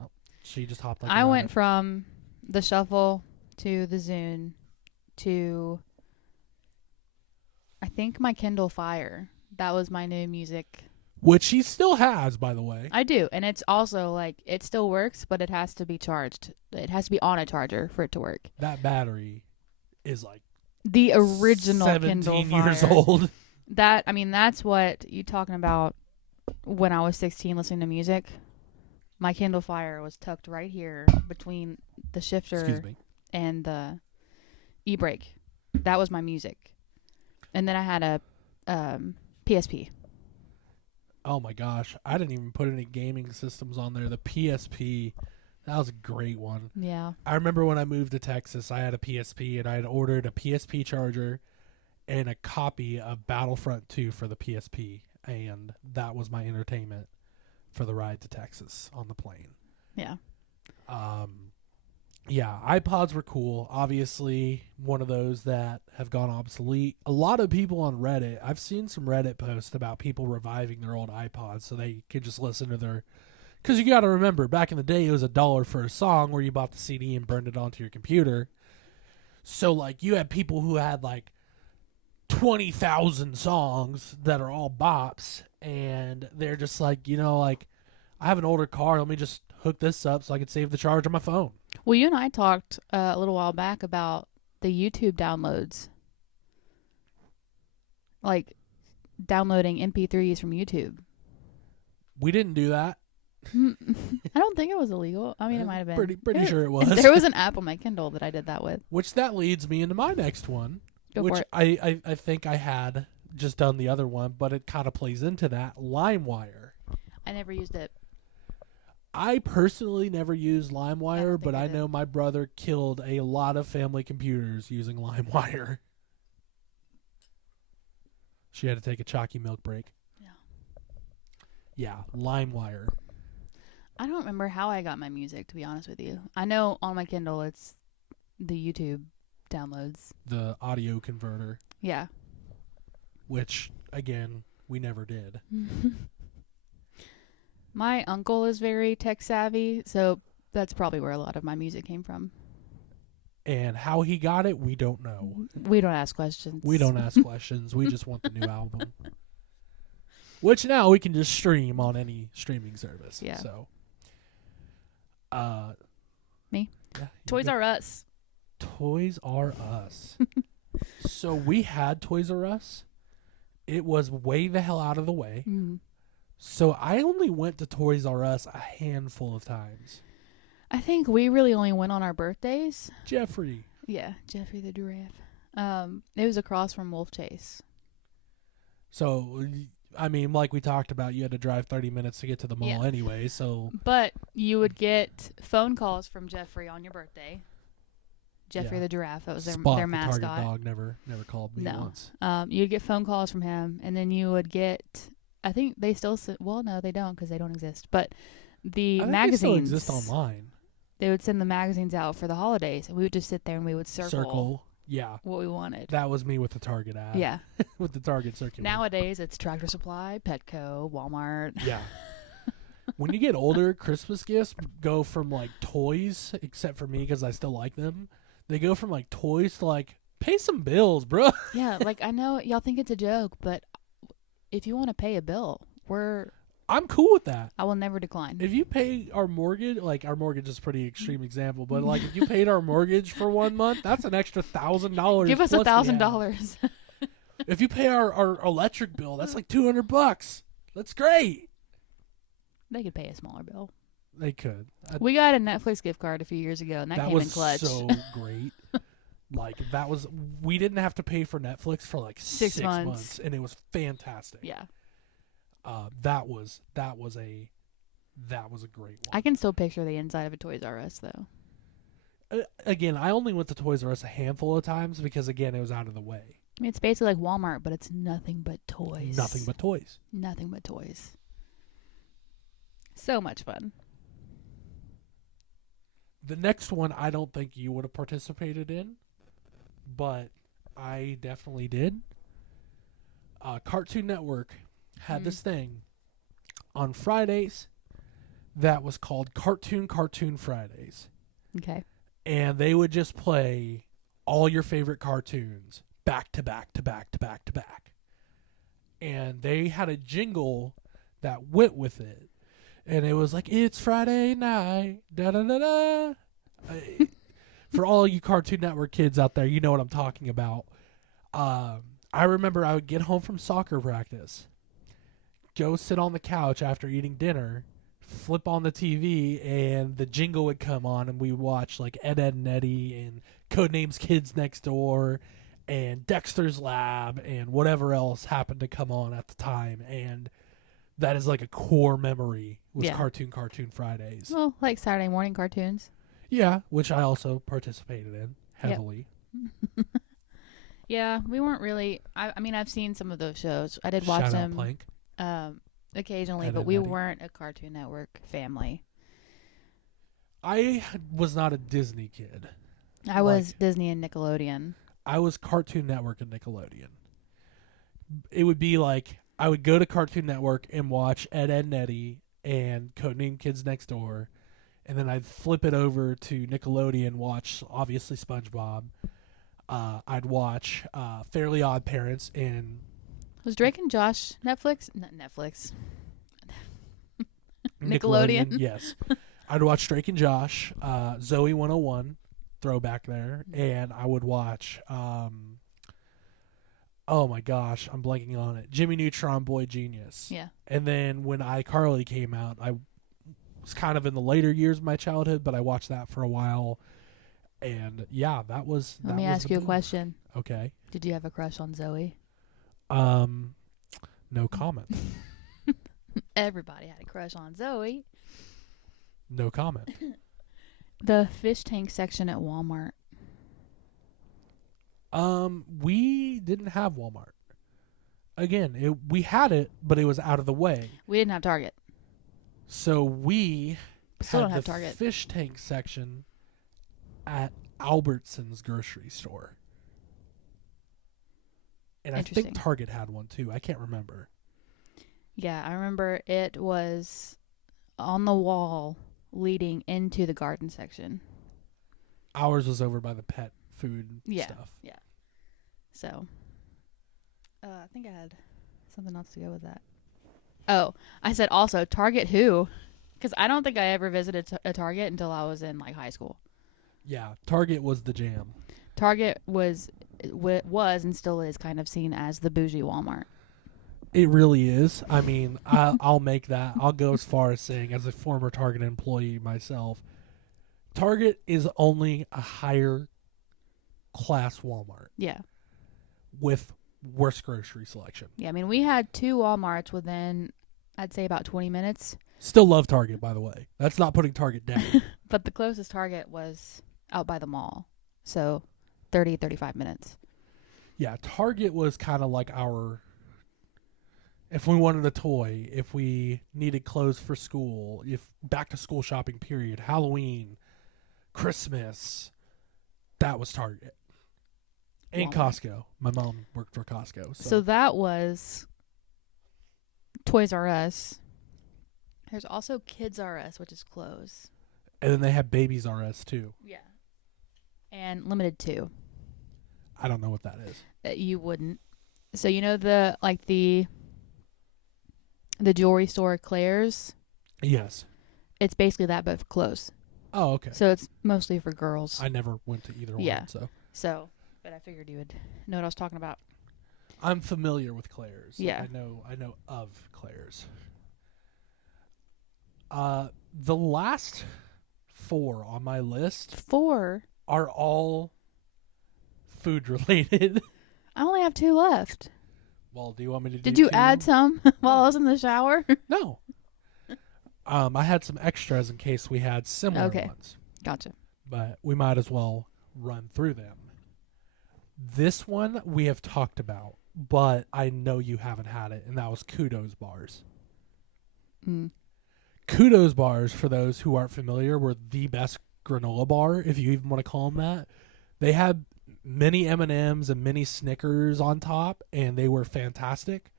Oh, she just hopped like I went from the Shuffle to the Zune to, I think, my Kindle Fire. That was my new music. Which he still has, by the way. I do. And it's also, like, it still works, but it has to be charged. It has to be on a charger for it to work. That battery is like the original 17 Kindle Fire. years old. That's what you talking about when I was 16 listening to music. My Kindle Fire was tucked right here between the shifter Excuse me. and the e-brake. That was my music. And then I had a PSP. Oh my gosh, I didn't even put any gaming systems on there. The PSP, that was a great one. Yeah. I remember when I moved to Texas, I had a PSP and I had ordered a PSP charger and a copy of Battlefront 2 for the PSP, and that was my entertainment for the ride to Texas on the plane. Yeah. Yeah, iPods were cool. Obviously, one of those that have gone obsolete. A lot of people on Reddit, I've seen some Reddit posts about people reviving their old iPods so they could just listen to their... Because you got to remember, back in the day, it was $1 for a song where you bought the CD and burned it onto your computer. So, like, you had people who had, like, 20,000 songs that are all bops, and they're just like, like, I have an older car, let me just hook this up so I can save the charge on my phone. Well, you and I talked a little while back about the YouTube downloads. Like, downloading MP3s from YouTube. We didn't do that. I don't think it was illegal. I mean, it might have been. Pretty sure it was. There was an app on my Kindle that I did that with. Which that leads me into my next one. Go which for it. I think I had just done the other one, but it kind of plays into that. LimeWire. I never used it. I personally never used LimeWire, think but I I did. know my brother killed a lot of family computers using LimeWire. She had to take a chalky milk break. Yeah, LimeWire. I don't remember how I got my music, to be honest with you. I know on my Kindle it's the YouTube downloads. The audio converter, Yeah. which, again, we never did. My uncle is very tech savvy, so that's probably where a lot of my music came from. And how he got it, we don't know. We don't ask questions. We don't ask questions. We just want the new album. Which now we can just stream on any streaming service. Yeah. So, Me? Yeah, Toys R Us. Toys R Us. So we had Toys R Us. It was way the hell out of the way. Mm. So I only went to Toys R Us a handful of times. I think we really only went on our birthdays. Jeffrey. Yeah, Jeffrey the Giraffe. It was across from Wolf Chase. So, I mean, like we talked about, you had to drive 30 minutes to get to the mall Yeah. anyway, so... But you would get phone calls from Jeffrey on your birthday. Jeffrey Yeah. the Giraffe. That was their Spot, mascot. the target dog, never called me No. once. You'd get phone calls from him, and then you would get... I think they still... Well, no, they don't because they don't exist. But the I think magazines... they still exist online. They would send the magazines out for the holidays, and we would just sit there and we would circle Yeah. what we wanted. That was me with the Target ad. Yeah. With the Target circular. Nowadays, it's Tractor Supply, Petco, Walmart. Yeah. When you get older, Christmas gifts go from, like, toys, except for me because I still like them. They go from, like, toys to, like, pay some bills, bro. Yeah, like, I know y'all think it's a joke, but if you want to pay a bill, I'm cool with that. I will never decline. If you pay our mortgage, like, our mortgage is a pretty extreme example, but, like, if you paid our mortgage for 1 month, that's an extra $1,000. Give us plus we have. $1,000. If you pay our electric bill, that's like $200. That's great. They could pay a smaller bill. They could. We got a Netflix gift card a few years ago, and that came was in clutch. so great. Like, we didn't have to pay for Netflix for like 6 months, and it was fantastic. Yeah. That was a great one. I can still picture the inside of a Toys R Us, though. Again, I only went to Toys R Us a handful of times because, again, it was out of the way. I mean, it's basically like Walmart, but it's nothing but toys. Nothing but toys. Nothing but toys. So much fun. The next one I don't think you would have participated in, but I definitely did. Cartoon Network had this thing on Fridays that was called Cartoon Fridays. Okay. And they would just play all your favorite cartoons back to back to back to back to back. And they had a jingle that went with it. And it was like, it's Friday night, da-da-da-da. For all you Cartoon Network kids out there, you know what I'm talking about. I remember I would get home from soccer practice, go sit on the couch after eating dinner, flip on the TV and the jingle would come on, and we would watch like Ed, Ed and Eddie and Codenames Kids Next Door and Dexter's Lab and whatever else happened to come on at the time. And that is like a core memory was Yeah. Cartoon Fridays. Well, like Saturday morning cartoons. Yeah, which I also participated in heavily. Yeah, we weren't really. I mean, I've seen some of those shows. I did watch Shout out them Plank. occasionally, Ed but and we Eddie. weren't a Cartoon Network family. I was not a Disney kid. I was Disney and Nickelodeon. I was Cartoon Network and Nickelodeon. It would be like I would go to Cartoon Network and watch Ed, Ed and Eddie and Codename Kids Next Door, and then I'd flip it over to Nickelodeon, watch obviously SpongeBob. I'd watch Fairly Odd Parents and Was Drake and Josh Netflix? Not Netflix. Nickelodeon. Yes. I'd watch Drake and Josh, Zoe 101, throwback there, and I would watch, oh my gosh, I'm blanking on it, Jimmy Neutron, Boy Genius. Yeah. And then when iCarly came out, I was kind of in the later years of my childhood, but I watched that for a while. And yeah, that was. Let me ask you a question. Okay. Did you have a crush on Zoe? No comment. Everybody had a crush on Zoe. No comment. The fish tank section at Walmart. We didn't have Walmart. Again, we had it, but it was out of the way. We didn't have Target. So we Still had don't have the Target. fish tank section at Albertsons grocery store. And I Interesting. think Target had one too. I can't remember. Yeah, I remember it was on the wall leading into the garden section. Ours was over by the pet food Yeah. stuff. So, I think I had something else to go with that. Oh, I said also Target who? Because I don't think I ever visited a Target until I was in like high school. Yeah, Target was the jam. Target was and still is kind of seen as the bougie Walmart. It really is. I mean, I'll make that. I'll go as far as saying, as a former Target employee myself, Target is only a higher class Walmart Yeah. with worse grocery selection. Yeah, I mean, we had 2 Walmarts within, I'd say, about 20 minutes. Still love Target, by the way. That's not putting Target down. But the closest Target was out by the mall. So 30, 35 minutes. Yeah, Target was kind of like our, if we wanted a toy, if we needed clothes for school, if back to school shopping period, Halloween, Christmas, that was Target. And Walmart. Costco. My mom worked for Costco. So that was Toys R Us. There's also Kids R Us, which is closed. And then they had Babies R Us too. Yeah. And Limited 2. I don't know what that is. That you wouldn't. So you know the jewelry store Claire's? Yes. It's basically that but closed. Oh, okay. So it's mostly for girls. I never went to either Yeah. one, So, but I figured you would know what I was talking about. I'm familiar with Claire's. Yeah. I know of Claire's. The last 4 on my list 4. are all food related. I only have 2 left. Well, do you want me to do Did you 2? add some while I was in the shower? No. I had some extras in case we had similar Okay. ones, Gotcha. but we might as well run through them. This one we have talked about, but I know you haven't had it, and that was Kudos bars. Mm. Kudos bars, for those who aren't familiar, were the best granola bar, if you even want to call them that. They had mini M&Ms and mini Snickers on top, and they were fantastic.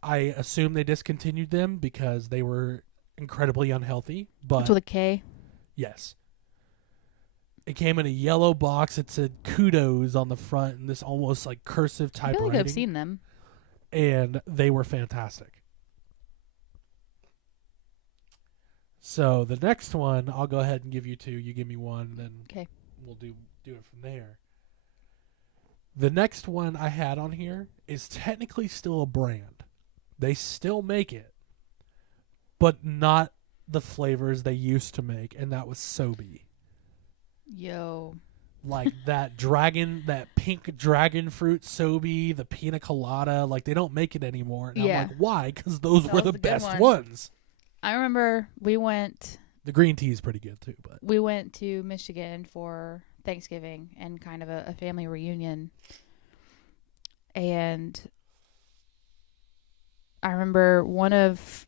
I assume they discontinued them because they were incredibly unhealthy, but It's with a K. yes. It came in a yellow box. It said Kudos on the front in this almost like cursive I type feel like writing. I've seen them. And they were fantastic. So the next one, I'll go ahead and give you 2. You give me 1, then 'Kay. we'll do it from there. The next one I had on here is technically still a brand. They still make it, but not the flavors they used to make, and that was Sobe. Yo. Like that pink dragon fruit Sobe, the pina colada, like they don't make it anymore. And Yeah. I'm like, why? Because those That were was the the good best one. ones. I remember The green tea is pretty good too, but we went to Michigan for Thanksgiving and kind of a family reunion. And I remember one of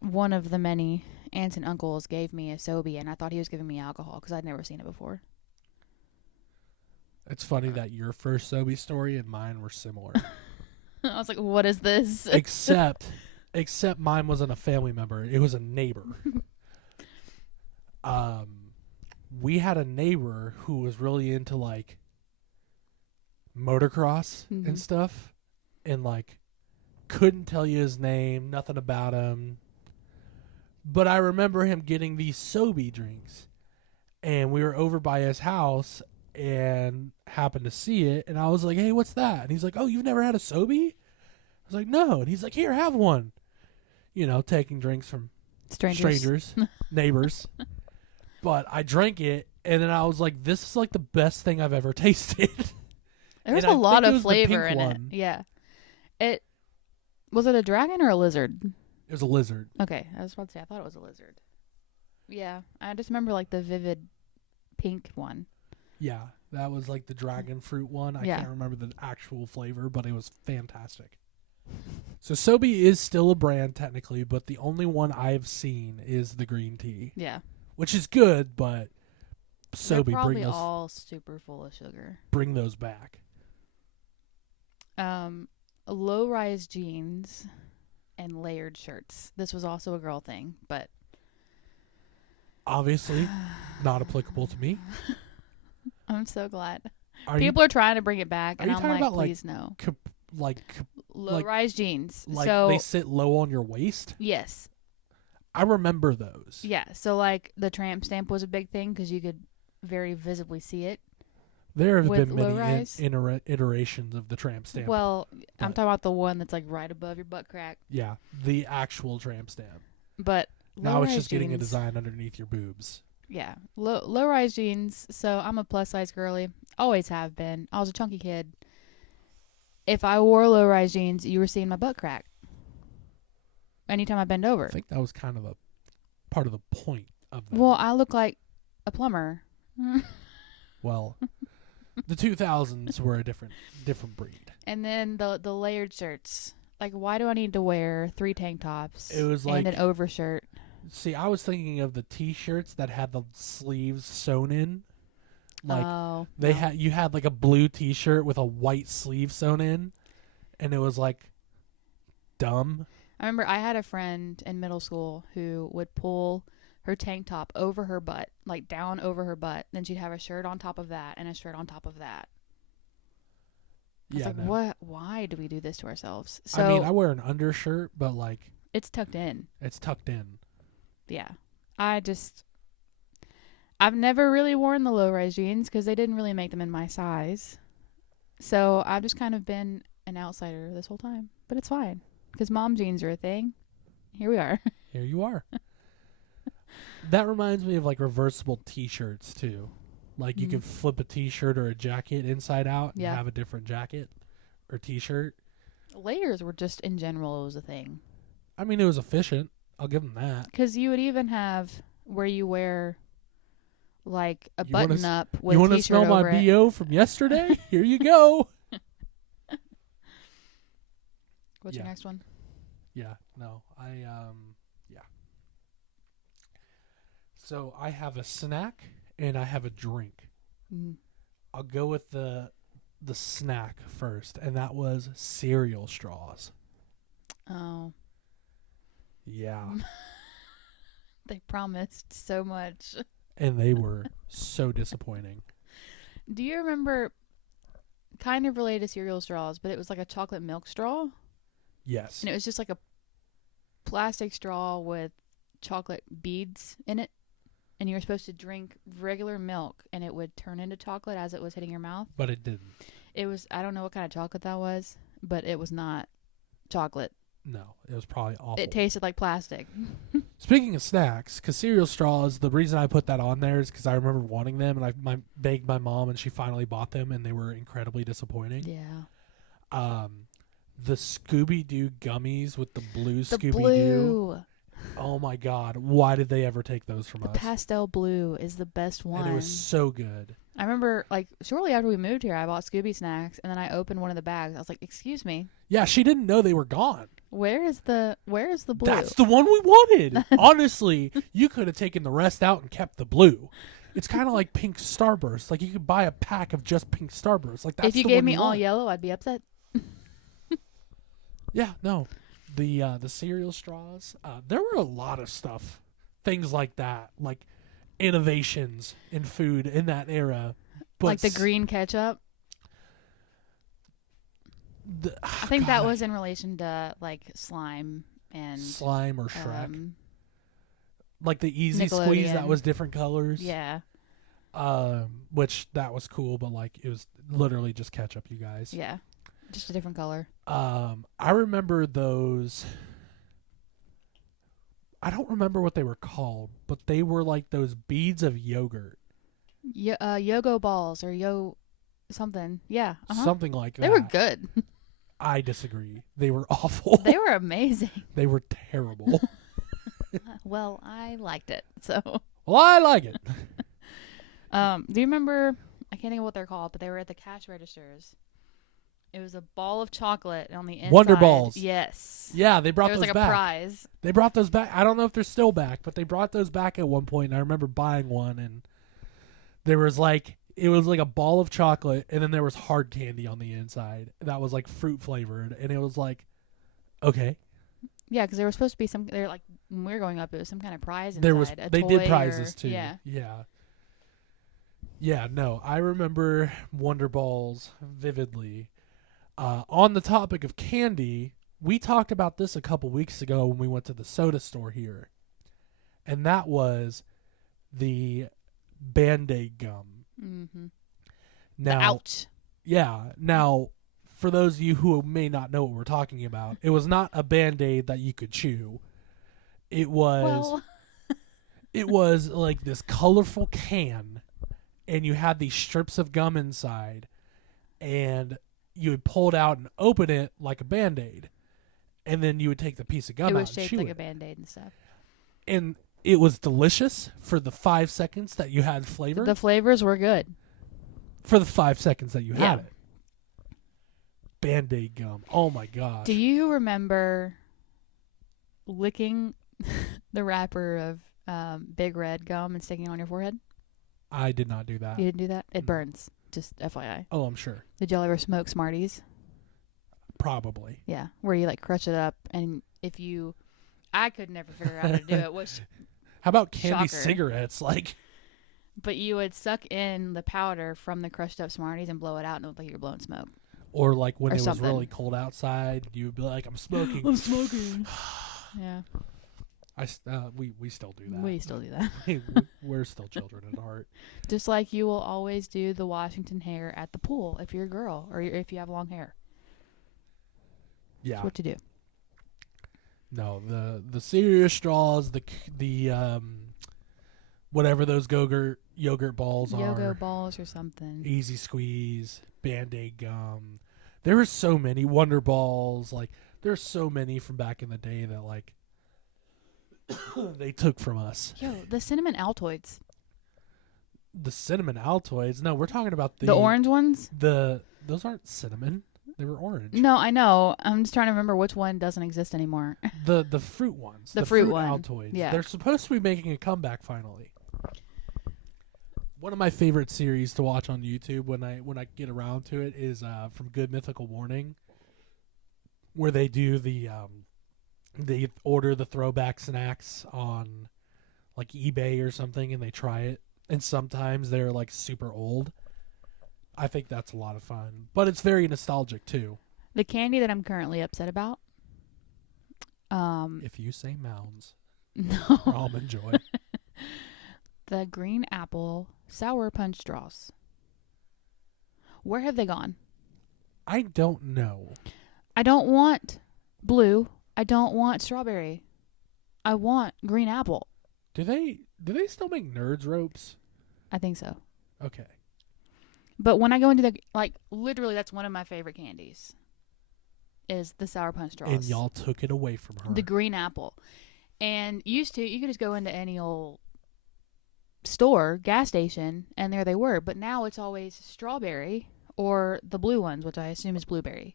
the many aunts and uncles gave me a Sobe, and I thought he was giving me alcohol because I'd never seen it before. it's funny that your first Sobe story and mine were similar. I was like, what is this? except mine wasn't a family member, it was a neighbor. We had a neighbor who was really into like motocross Mhm. and stuff, and like couldn't tell you his name, nothing about him. But I remember him getting these Sobe drinks, and we were over by his house and happened to see it, and I was like, "Hey, what's that?" And he's like, "Oh, you've never had a Sobe?" I was like, "No." And he's like, "Here, have one." You know, taking drinks from strangers, neighbors. But I drank it, and then I was like, "This is like the best thing I've ever tasted." There's And a I lot think it of was the flavor pink in one. it. Yeah. Was it a dragon or a lizard? It was a lizard. Okay, I was about to say I thought it was a lizard. Yeah, I just remember like the vivid pink one. Yeah, that was like the dragon fruit one. I Yeah. can't remember the actual flavor, but it was fantastic. So Sobe is still a brand technically, but the only one I've seen is the green tea, Yeah. which is good, but They're Sobe, probably all super full of sugar. bring those back. Low-rise jeans and layered shirts. This was also a girl thing, but Obviously, not applicable to me. I'm so glad. Are People are trying to bring it back, are and you I'm talking like, about, like, please no. you like Low-rise jeans. like so they sit low on your waist? yes, I remember those. yeah. So like the tramp stamp was a big thing because you could very visibly see it. There have With been many low-rise? iterations of the tramp stamp. Well, I'm but- talking about the one that's like right above your butt crack. Yeah, the actual tramp stamp. But Now it's low-rise just getting a jeans- design underneath your boobs. Yeah, low-rise jeans. So I'm a plus-size girly. Always have been. I was a chunky kid. If I wore low-rise jeans, you were seeing my butt crack. Anytime I bend over. I think that was kind of a part of the point of that. Well, I look like a plumber. Well, the 2000s were a different breed. And then the layered shirts. Like, why do I need to wear 3 tank tops It was and like- an overshirt? See, I was thinking of the T-shirts that had the sleeves sewn in. Like Oh, they no. you had like a blue T-shirt with a white sleeve sewn in, and it was like dumb. I remember I had a friend in middle school who would pull her tank top over her butt, like down over her butt. Then she'd have a shirt on top of that and a shirt on top of that. I was Yeah, like, no. what? Why do we do this to ourselves? So I mean, I wear an undershirt, but like it's tucked in. it's tucked in. Yeah. I've never really worn the low-rise jeans because they didn't really make them in my size. So I've just kind of been an outsider this whole time. But it's fine because mom jeans are a thing. Here we are. Here you are. That reminds me of like reversible T-shirts too. Like you Mhm. could flip a T-shirt or a jacket inside out and Yeah. have a different jacket or T-shirt. Layers were just in general was a thing. I mean, it was efficient. I'll give them that. Because you would even have where you wear like a You wanna button s- up with You a want to t-shirt smell my over it. BO from yesterday? Here you go. What's your Yeah. next one? Yeah. No. Yeah. So I have a snack and I have a drink. Mm. I'll go with the snack first, and that was cereal straws. Oh, Yeah. they promised so much. And they were so disappointing. Do you remember, kind of related to cereal straws, but it was like a chocolate milk straw? Yes. And it was just like a plastic straw with chocolate beads in it. And you were supposed to drink regular milk and it would turn into chocolate as it was hitting your mouth. But it didn't. It was, I don't know what kind of chocolate that was, but it was not chocolate. No. It was probably awful. It tasted like plastic. Speaking of snacks, because cereal straws, the reason I put that on there is because I remember wanting them, and begged my mom, and she finally bought them, and they were incredibly disappointing. Yeah. The Scooby Doo gummies with the blue The Scooby Doo. blue. Oh my God! Why did they ever take those from The us? pastel blue is the best one. And it was so good. I remember, like, shortly after we moved here, I bought Scooby snacks, and then I opened one of the bags. I was like, "Excuse me, Yeah, she didn't know they were gone. where is the blue?" That's the one we wanted. Honestly, you could have taken the rest out and kept the blue. It's kind of like pink Starburst. Like, you could buy a pack of just pink Starburst. Like, that's if you the gave one me you all want. yellow, I'd be upset. Yeah, no. The cereal straws. There were a lot of things like that, like innovations in food in that era. But Like the green ketchup. I think that was in relation to like slime and Slime or Shrek. – Like the Easy Squeeze that Nickelodeon. was different colors. yeah, Which that was cool, but like it was literally just ketchup, you guys. yeah, just a different color. I remember those. I don't remember what they were called, but they were like those beads of yogurt. Yogo balls or something. Yeah, Something like that. They were good. I disagree. They were awful. They were amazing. They were terrible. Well, I liked it. So, Well, I like it. do you remember? I can't think of what they're called, but they were at the cash registers. It was a ball of chocolate on the inside. Wonder Balls. Yes. Yeah, they brought There was those like back. a prize. They brought those back. I don't know if they're still back, but they brought those back at one point, and I remember buying one, and there was like it was like a ball of chocolate, and then there was hard candy on the inside that was like fruit flavored, and it was like, okay, Yeah, because there was supposed to be some. They're like when we were growing up, it was some kind of prize inside. there was they did toy prizes too. Yeah. Yeah. No, I remember Wonder Balls vividly. On the topic of candy, we talked about this a couple weeks ago when we went to the soda store here, and that was the Band-Aid gum. Mm-hmm. Now, Ouch. yeah. Now, for those of you who may not know what we're talking about, it was not a Band-Aid that you could chew. It was it was like this colorful can, and you had these strips of gum inside, and you would pull it out and open it like a Band-Aid, and then you would take the piece of gum it out was and shaped chew like it. a Band-Aid and stuff. And it was delicious for the 5 seconds that you had flavor. The flavors were good. For the 5 seconds that you Yeah. had it. Band-Aid gum. Oh my gosh. Do you remember licking the wrapper of Big Red gum and sticking it on your forehead? I did not do that. You didn't do that? It No. burns. Just FYI. Oh, I'm sure. Did y'all ever smoke Smarties? Probably. Yeah, where you like crush it up, and if you, I could never figure out how to do it. Which, How about candy Shocker. cigarettes? Like, but you would suck in the powder from the crushed up Smarties and blow it out, and it looked like you're blowing smoke. or like when Or it was something. really cold outside, you would be like, I'm smoking. I'm smoking. Yeah, We still do that. we still do that. We're still children at heart. Just like you will always do the Washington hair at the pool if you're a girl or if you have long hair. Yeah. That's what to do. No, the cereal straws, the whatever those yogurt balls Yoga are, balls or something. Easy Squeeze, Band-Aid gum. There were so many Wonder Balls. Like, there's so many from back in the day that like they took from us. Yo, the cinnamon Altoids. The cinnamon Altoids. No, we're talking about The orange ones? Those aren't cinnamon. They were orange. No, I know. I'm just trying to remember which one doesn't exist anymore. The fruit ones. The fruit one. Altoids. Yeah. They're supposed to be making a comeback finally. One of my favorite series to watch on YouTube when I get around to it is from Good Mythical Morning, where they do they order the throwback snacks on like eBay or something, and they try it, and sometimes they're like super old. I think that's a lot of fun, but it's very nostalgic too. The candy that I'm currently upset about. If you say Mounds, No. or Almond Joy. The green apple sour punch straws. Where have they gone? I don't know. I don't want blue. I don't want strawberry. I want green apple. Do they still make Nerds ropes? I think so. Okay. But when I go into the, like, literally, that's one of my favorite candies. Is the Sour Punch Straws. And y'all took it away from her. The green apple. And used to, you could just go into any old store, gas station, and there they were. But now it's always strawberry or the blue ones, which I assume is blueberry.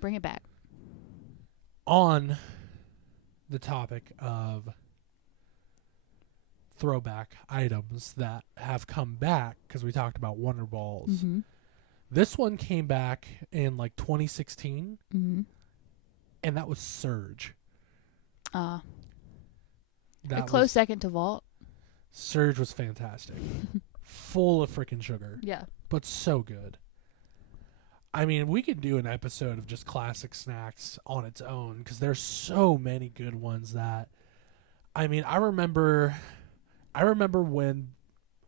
Bring it back. On the topic of throwback items that have come back, because we talked about Wonder Balls. Mm-hmm. This one came back in like 2016, Mm-hmm. and that was Surge. A That close was, second to Vault. Surge was fantastic. Full of freaking sugar, Yeah. but so good. I mean, we could do an episode of just classic snacks on its own, because there's so many good ones that, I mean, I remember when,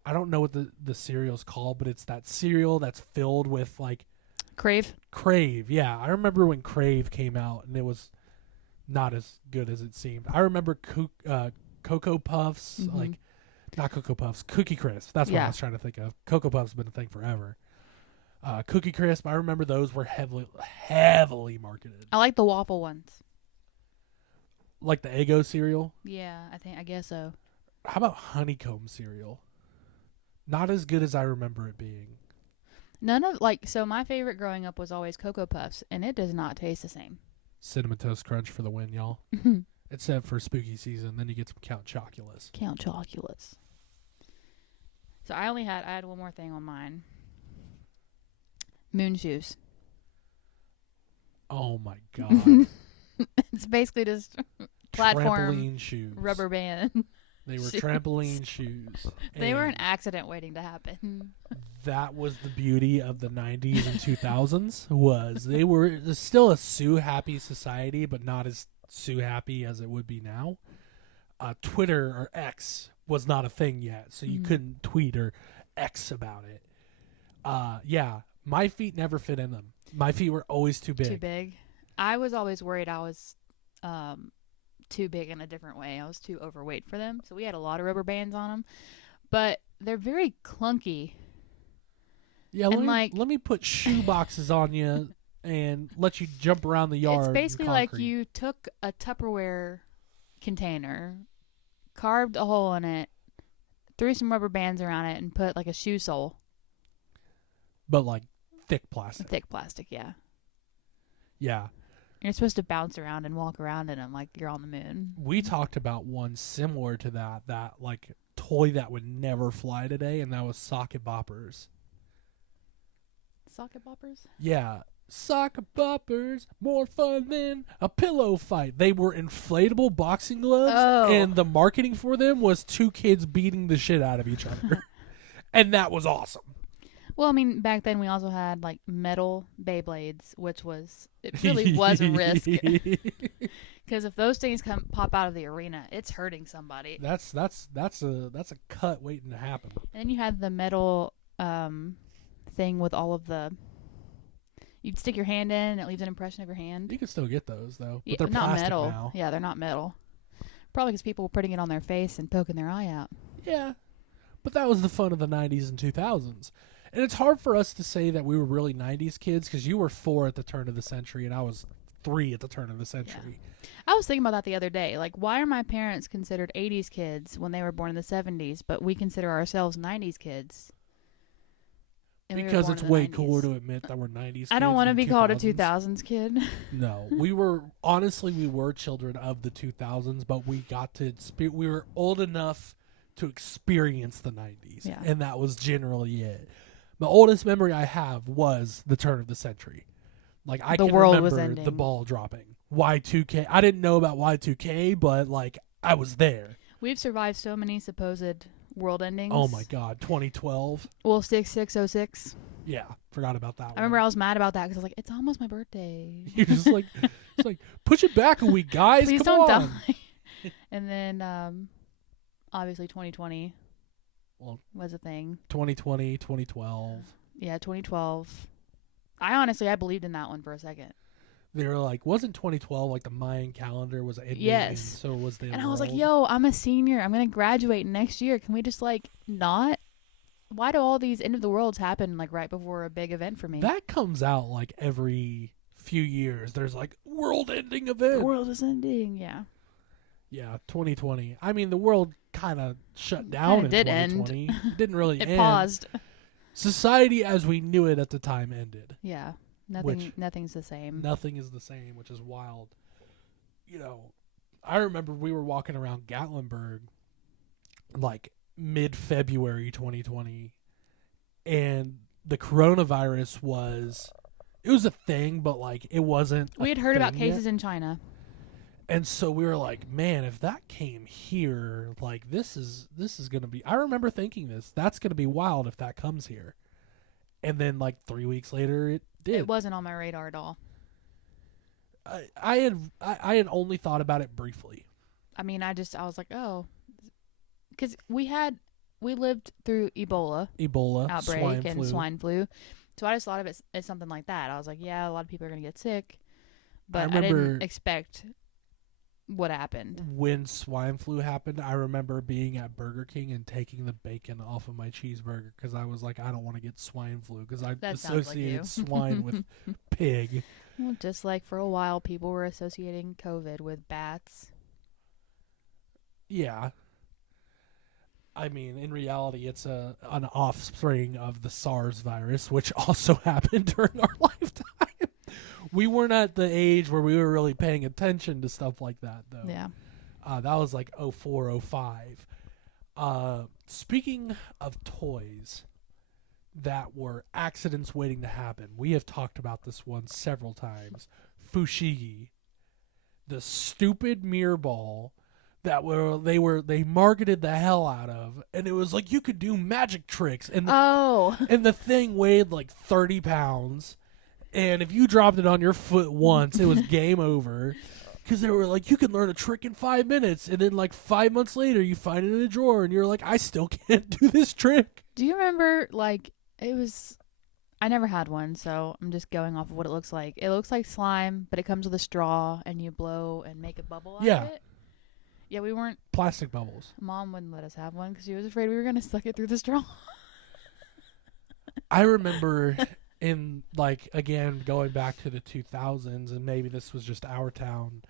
I don't know what the cereal's called, but it's that cereal that's filled with like Crave. Crave. Yeah, I remember when Crave came out and it was not as good as it seemed. I remember Cocoa Puffs, Mhm. like not Cocoa Puffs, Cookie Crisp. That's what I Yeah. was trying to think of. Cocoa Puffs have been a thing forever. Cookie Crisp, I remember those were heavily marketed. I like the waffle ones. Like the Eggo cereal. Yeah, I guess so. How about honeycomb cereal? Not as good as I remember it being. None of, like, so my favorite growing up was always Cocoa Puffs, and it does not taste the same. Cinnamon Toast Crunch for the win, y'all. Except for spooky season, then you get some Count Choculates. Count Choculates. So I had one more thing on mine. Moon shoes. Oh my god. It's basically just platform Trampoline shoes. rubber band. They were shoes. trampoline shoes. They were an And accident waiting to happen. that was the beauty of the 90s and 2000s, was they were still a Sue happy society, but not as Sue happy as it would be now. Twitter or X was not a thing yet, so you couldn't tweet or X about it. Yeah, my feet never fit in them. My feet were always too big. Too big. I was always worried I was too big in a different way. I was too overweight for them. So we had a lot of rubber bands on them. But they're very clunky. Yeah, And let me put shoe boxes on you and let you jump around the yard. It's in basically like concrete. you took a Tupperware container, carved a hole in it, threw some rubber bands around it, and put like a shoe sole. But like thick plastic. Thick plastic, yeah. Yeah. You're supposed to bounce around and walk around in them like you're on the moon. We talked about one similar to that like toy that would never fly today, and that was socket boppers. Socket boppers? Yeah. Socket boppers, more fun than a pillow fight. They were inflatable boxing gloves, Oh. and the marketing for them was two kids beating the shit out of each other. And that was awesome. Well, I mean, back then we also had like metal Beyblades, which it really was a risk. Because if those things pop out of the arena, it's hurting somebody. That's a cut waiting to happen. And then you had the metal thing with all of the. You'd stick your hand in, and it leaves an impression of your hand. You can still get those though, but Yeah, they're not plastic metal. now. Yeah, they're not metal. Probably because people were putting it on their face and poking their eye out. Yeah, but that was the fun of the 90s and 2000s. And it's hard for us to say that we were really 90s kids, because you were 4 at the turn of the century and I was 3 at the turn of the century. I was thinking about that the other day. Like, why are my parents considered 80s kids when they were born in the 70s, but we consider ourselves 90s kids? And we were Because born it's in the way 90s. cooler to admit that we're 90s kids. I don't want to than be called a 2000s. 2000s kid. No, we were children of the 2000s, but we got to we were old enough to experience the 90s, Yeah. and that was generally it. The oldest memory I have was the turn of the century. Like, I The can world remember was ending. the ball dropping. Y2K. I didn't know about Y2K, but like I was there. We've survived so many supposed world endings. Oh my god, 2012. Well, 6606. Yeah, forgot about that one. I remember I was mad about that because I was like, it's almost my birthday. You're just like, it's like, push it back a week, guys. Please Come don't on. die. And then, obviously, 2020 Well, was a thing. 2020, 2012. Yeah, 2012. I believed in that one for a second. They were like, wasn't 2012 like the Mayan calendar was ending? Yes. And so was the And I was like, world? yo, I'm a senior. I'm going to graduate next year. Can we just, like, not? Why do all these end of the worlds happen, like, right before a big event for me? That comes out like every few years. There's like world-ending event. The world is ending, yeah. Yeah, 2020. I mean, the world kind of shut down in did 2020. It didn't really It end. paused. Society as we knew it at the time ended. Yeah. Which- Nothing's the same. Nothing is the same, which is wild. You know, I remember we were walking around Gatlinburg like mid-February 2020, and the coronavirus was a thing, but like it wasn't. We had heard about thing yet. cases in China. And so we were like, man, if that came here, like this is gonna be. I remember thinking that's gonna be wild if that comes here. And then like 3 weeks later, it did. It wasn't on my radar at all. I had only thought about it briefly. I mean, I was like, oh, because we lived through Ebola outbreak and swine flu, so I just thought of it as something like that. I was like, yeah, a lot of people are gonna get sick, but I didn't expect what happened. When swine flu happened, I remember being at Burger King and taking the bacon off of my cheeseburger because I was like, I don't want to get swine flu because I That sounds like you. associated swine with pig. Well, just like for a while, people were associating COVID with bats. Yeah. I mean, in reality, it's an offspring of the SARS virus, which also happened during our lifetime. We weren't at the age where we were really paying attention to stuff like that, though. Yeah. That was like 04, 05. Speaking of toys that were accidents waiting to happen, we have talked about this one several times. Fushigi, the stupid mirror ball that they marketed the hell out of, and it was like you could do magic tricks, and and the thing weighed like 30 pounds, and if you dropped it on your foot once, it was game over. Because they were like, you can learn a trick in 5 minutes, and then like 5 months later, you find it in a drawer, and you're like, I still can't do this trick. Do you remember, like, I never had one, so I'm just going off of what it looks like. It looks like slime, but it comes with a straw, and you blow and make a bubble out of it. Yeah, we weren't. Plastic bubbles. Mom wouldn't let us have one because she was afraid we were going to suck it through the straw. I remember in, like, again, going back to the 2000s, and maybe this was just our town,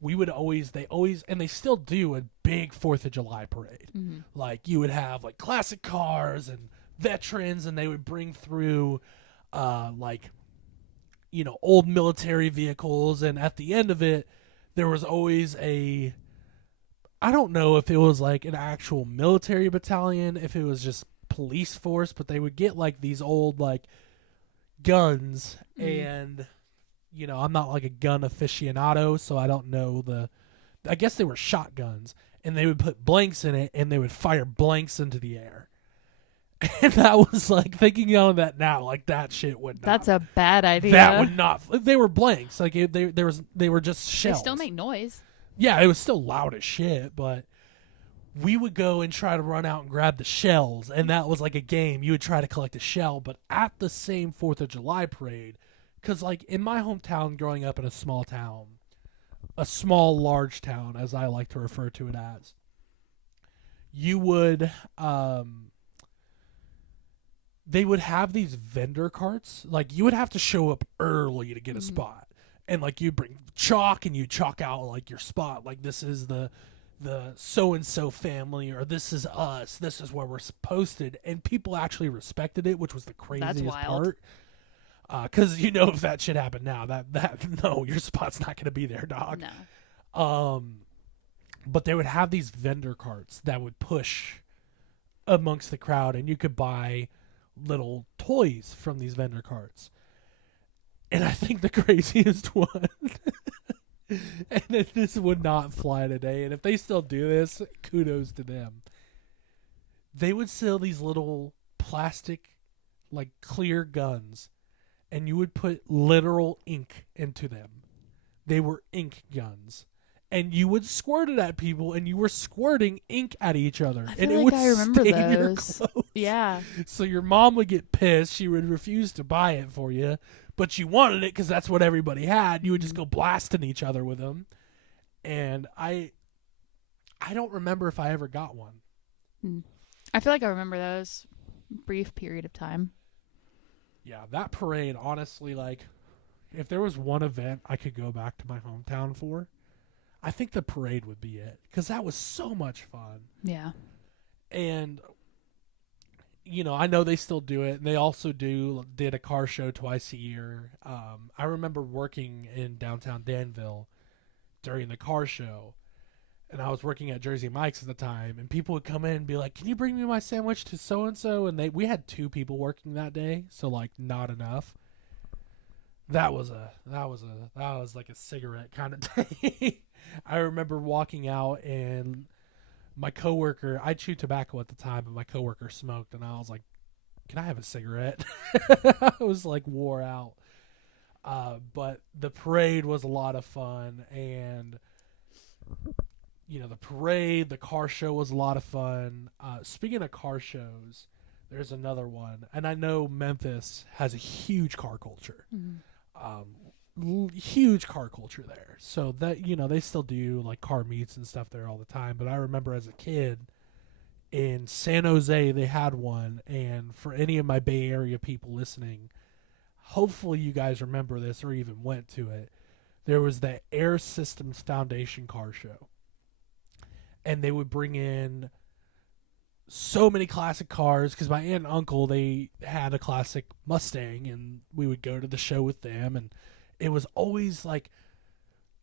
they always, and they still do, a big 4th of July parade. Mm-hmm. Like, you would have, like, classic cars and veterans, and they would bring through, like, you know, old military vehicles, and at the end of it, there was always I don't know if it was, like, an actual military battalion, if it was just police force, but they would get, like, these old, like, guns, and, you know, I'm not, like, a gun aficionado, so I don't know I guess they were shotguns, and they would put blanks in it, and they would fire blanks into the air. And that was, like, thinking on that now, like, that shit would not. That's a bad idea. That would not. They were blanks. Like, they were just shells. They still make noise. Yeah, it was still loud as shit, but we would go and try to run out and grab the shells, and that was like a game. You would try to collect a shell, but at the same 4th of July parade, because, like, in my hometown, growing up in a small town, a small, large town, as I like to refer to it as, you would, they would have these vendor carts. Like, you would have to show up early to get a spot. And, like, you bring chalk and you chalk out, like, your spot. Like, this is the so-and-so family, or this is us. This is where we're posted. And people actually respected it, which was the craziest part. Because, you know, if that shit happened now, no, your spot's not going to be there, dog. No. But they would have these vendor carts that would push amongst the crowd, and you could buy little toys from these vendor carts. And I think the craziest one, and this would not fly today, and if they still do this, kudos to them. They would sell these little plastic, like, clear guns, and you would put literal ink into them. They were ink guns. And you would squirt it at people, and you were squirting ink at each other. I and feel it like would I remember stain your those. clothes. Yeah. So your mom would get pissed. She would refuse to buy it for you. but you wanted it because that's what everybody had. You would just go blasting each other with them. And I don't remember if I ever got one. I feel like I remember those brief period of time. Yeah, that parade, honestly, like, if there was one event I could go back to my hometown for, I think the parade would be it. Because that was so much fun. Yeah. And, you know, I know they still do it. And they also did a car show twice a year. I remember working in downtown Danville during the car show. And I was working at Jersey Mike's at the time, and people would come in and be like, "Can you bring me my sandwich to so and so?" And we had 2 people working that day, so like not enough. That was like a cigarette kind of day. I remember walking out, and my coworker, I chewed tobacco at the time, but my coworker smoked, and I was like, "Can I have a cigarette?" I was like wore out. But the parade was a lot of fun, and you know, the parade, the car show was a lot of fun. Speaking of car shows, there's another one. And I know Memphis has a huge car culture. Huge car culture there. So that, you know, they still do like car meets and stuff there all the time. But I remember as a kid in San Jose, they had one. And for any of my Bay Area people listening, hopefully you guys remember this or even went to it. There was the Air Systems Foundation car show. And they would bring in so many classic cars because my aunt and uncle, they had a classic Mustang, and we would go to the show with them. And it was always like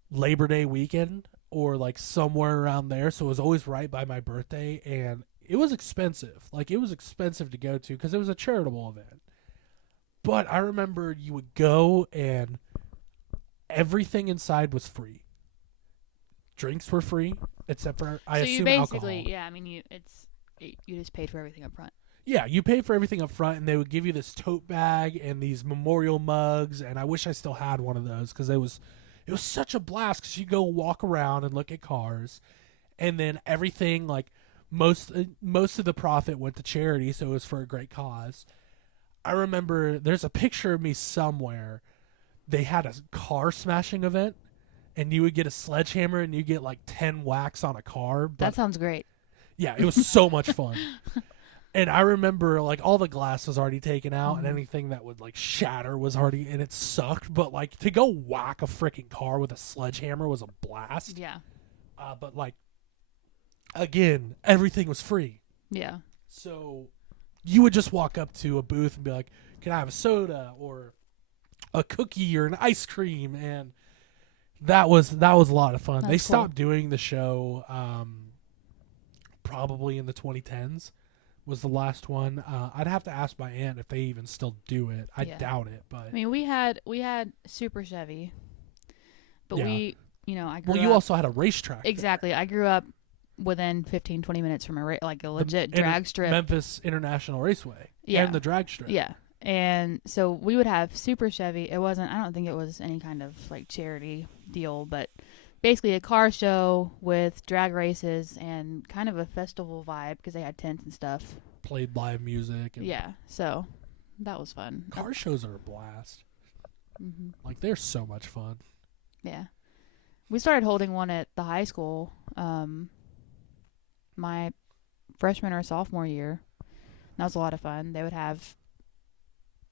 Labor Day weekend or like somewhere around there. So it was always right by my birthday. And it was expensive. Like, it was expensive to go to because it was a charitable event. But I remember you would go and everything inside was free. Drinks were free, except for I assume alcohol. So you basically, yeah, I mean, you just paid for everything up front. Yeah, you paid for everything up front, and they would give you this tote bag and these memorial mugs. And I wish I still had one of those because it was such a blast. Because you go walk around and look at cars, and then everything, like most of the profit went to charity, so it was for a great cause. I remember there's a picture of me somewhere. They had a car smashing event. And you would get a sledgehammer and you get like 10 whacks on a car. That sounds great. Yeah, it was so much fun. And I remember like all the glass was already taken out and anything that would like shatter was already, and it sucked. But like to go whack a freaking car with a sledgehammer was a blast. Yeah. But like, again, everything was free. Yeah. So you would just walk up to a booth and be like, "Can I have a soda or a cookie or an ice cream?" And that was a lot of fun. They stopped doing the show probably in the 2010s was the last one. I'd have to ask my aunt if they even still do it. I doubt it, but I mean, we had Super Chevy, but I grew you up, also had a racetrack. Exactly. There. I grew up within 15-20 minutes from a legit drag strip. Memphis International Raceway. Yeah. And the drag strip. Yeah. And so we would have Super Chevy. I don't think it was any kind of like charity deal, but basically a car show with drag races and kind of a festival vibe because they had tents and stuff. Played live music. And yeah. So that was fun. Car shows are a blast. Mm-hmm. Like, they're so much fun. Yeah. We started holding one at the high school my freshman or sophomore year. That was a lot of fun. They would have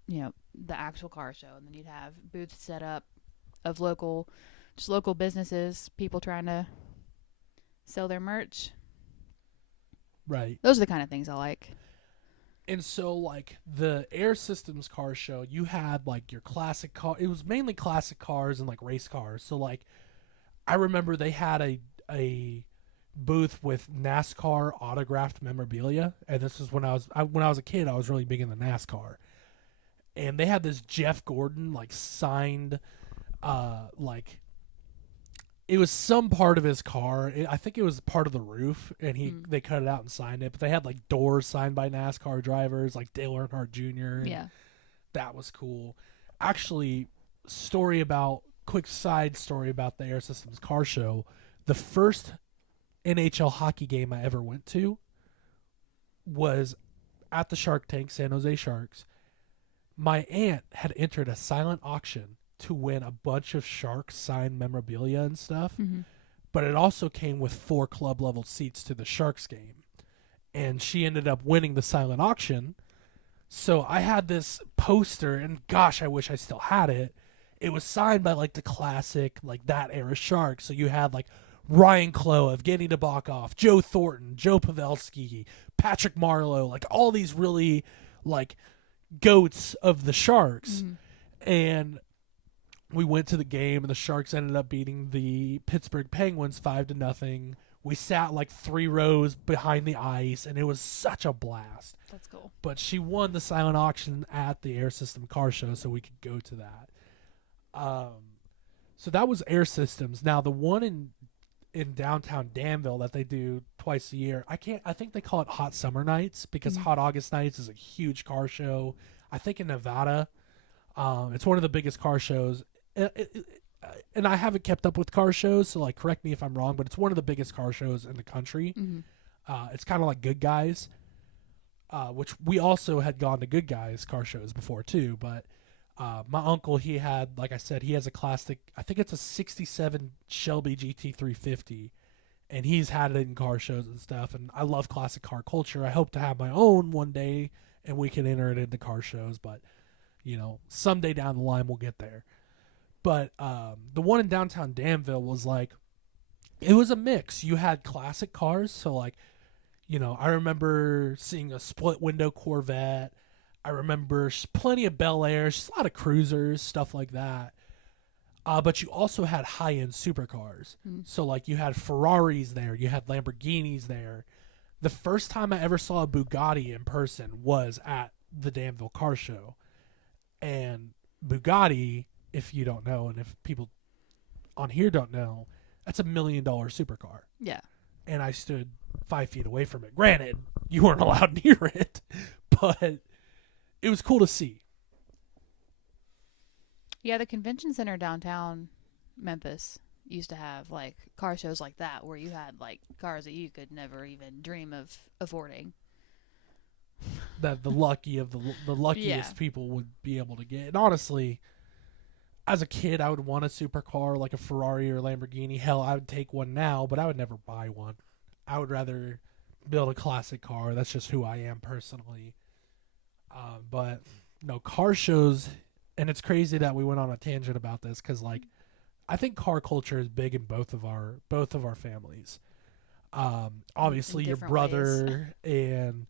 the actual car show, and then you'd have booths set up of local businesses, people trying to sell their merch. Right. Those are the kind of things I like. And so, like, the Air Systems car show, you had, like, your classic car. It was mainly classic cars and, like, race cars. So, like, I remember they had a booth with NASCAR autographed memorabilia. And this was when I was a kid, I was really big into NASCAR. And they had this Jeff Gordon, like, signed, like, it was some part of his car. I think it was part of the roof, and they cut it out and signed it. But they had, like, doors signed by NASCAR drivers, like Dale Earnhardt Jr. Yeah. That was cool. Actually, quick side story about the Air Systems car show. The first NHL hockey game I ever went to was at the Shark Tank, San Jose Sharks. My aunt had entered a silent auction to win a bunch of Sharks signed memorabilia and stuff, Mm-hmm. but it also came with 4 club level seats to the Sharks game. And she ended up winning the silent auction. So I had this poster, and gosh, I wish I still had it. It was signed by like the classic, like that era Sharks. So you had like Ryan Clough, Evgeny Nabokov, Joe Thornton, Joe Pavelski, Patrick Marleau, like all these really like goats of the Sharks. Mm-hmm. And we went to the game, and the Sharks ended up beating the Pittsburgh Penguins 5-0. We sat like 3 rows behind the ice, and it was such a blast. That's cool. But she won the silent auction at the Air System Car Show, so we could go to that. So that was Air Systems. Now the one in downtown Danville that they do twice a year, I think they call it Hot Summer Nights because Mhm. Hot August Nights is a huge car show. I think in Nevada, it's one of the biggest car shows. And I haven't kept up with car shows, so like correct me if I'm wrong, but it's one of the biggest car shows in the country. Mm-hmm. It's kind of like Good Guys, which we also had gone to Good Guys car shows before too. But my uncle, he had, like I said, he has a classic. I think it's a '67 Shelby GT350, and he's had it in car shows and stuff. And I love classic car culture. I hope to have my own one day, and we can enter it into car shows. But someday down the line we'll get there. But the one in downtown Danville was like, it was a mix. You had classic cars, so like, I remember seeing a split window Corvette. I remember plenty of Bel Airs, just a lot of cruisers, stuff like that. But you also had high end supercars. Mm. So like you had Ferraris there, you had Lamborghinis there. The first time I ever saw a Bugatti in person was at the Danville Car Show, and Bugatti, if you don't know, and if people on here don't know, that's $1 million supercar. Yeah. And I stood 5 feet away from it. Granted, you weren't allowed near it, but it was cool to see. Yeah, the convention center downtown Memphis used to have like car shows like that where you had like cars that you could never even dream of affording. That the luckiest Yeah. people would be able to get. And honestly, as a kid, I would want a supercar like a Ferrari or a Lamborghini. Hell, I would take one now, but I would never buy one. I would rather build a classic car. That's just who I am personally. But no, car shows, and it's crazy that we went on a tangent about this because like I think car culture is big in both of our families. Obviously, your different brother and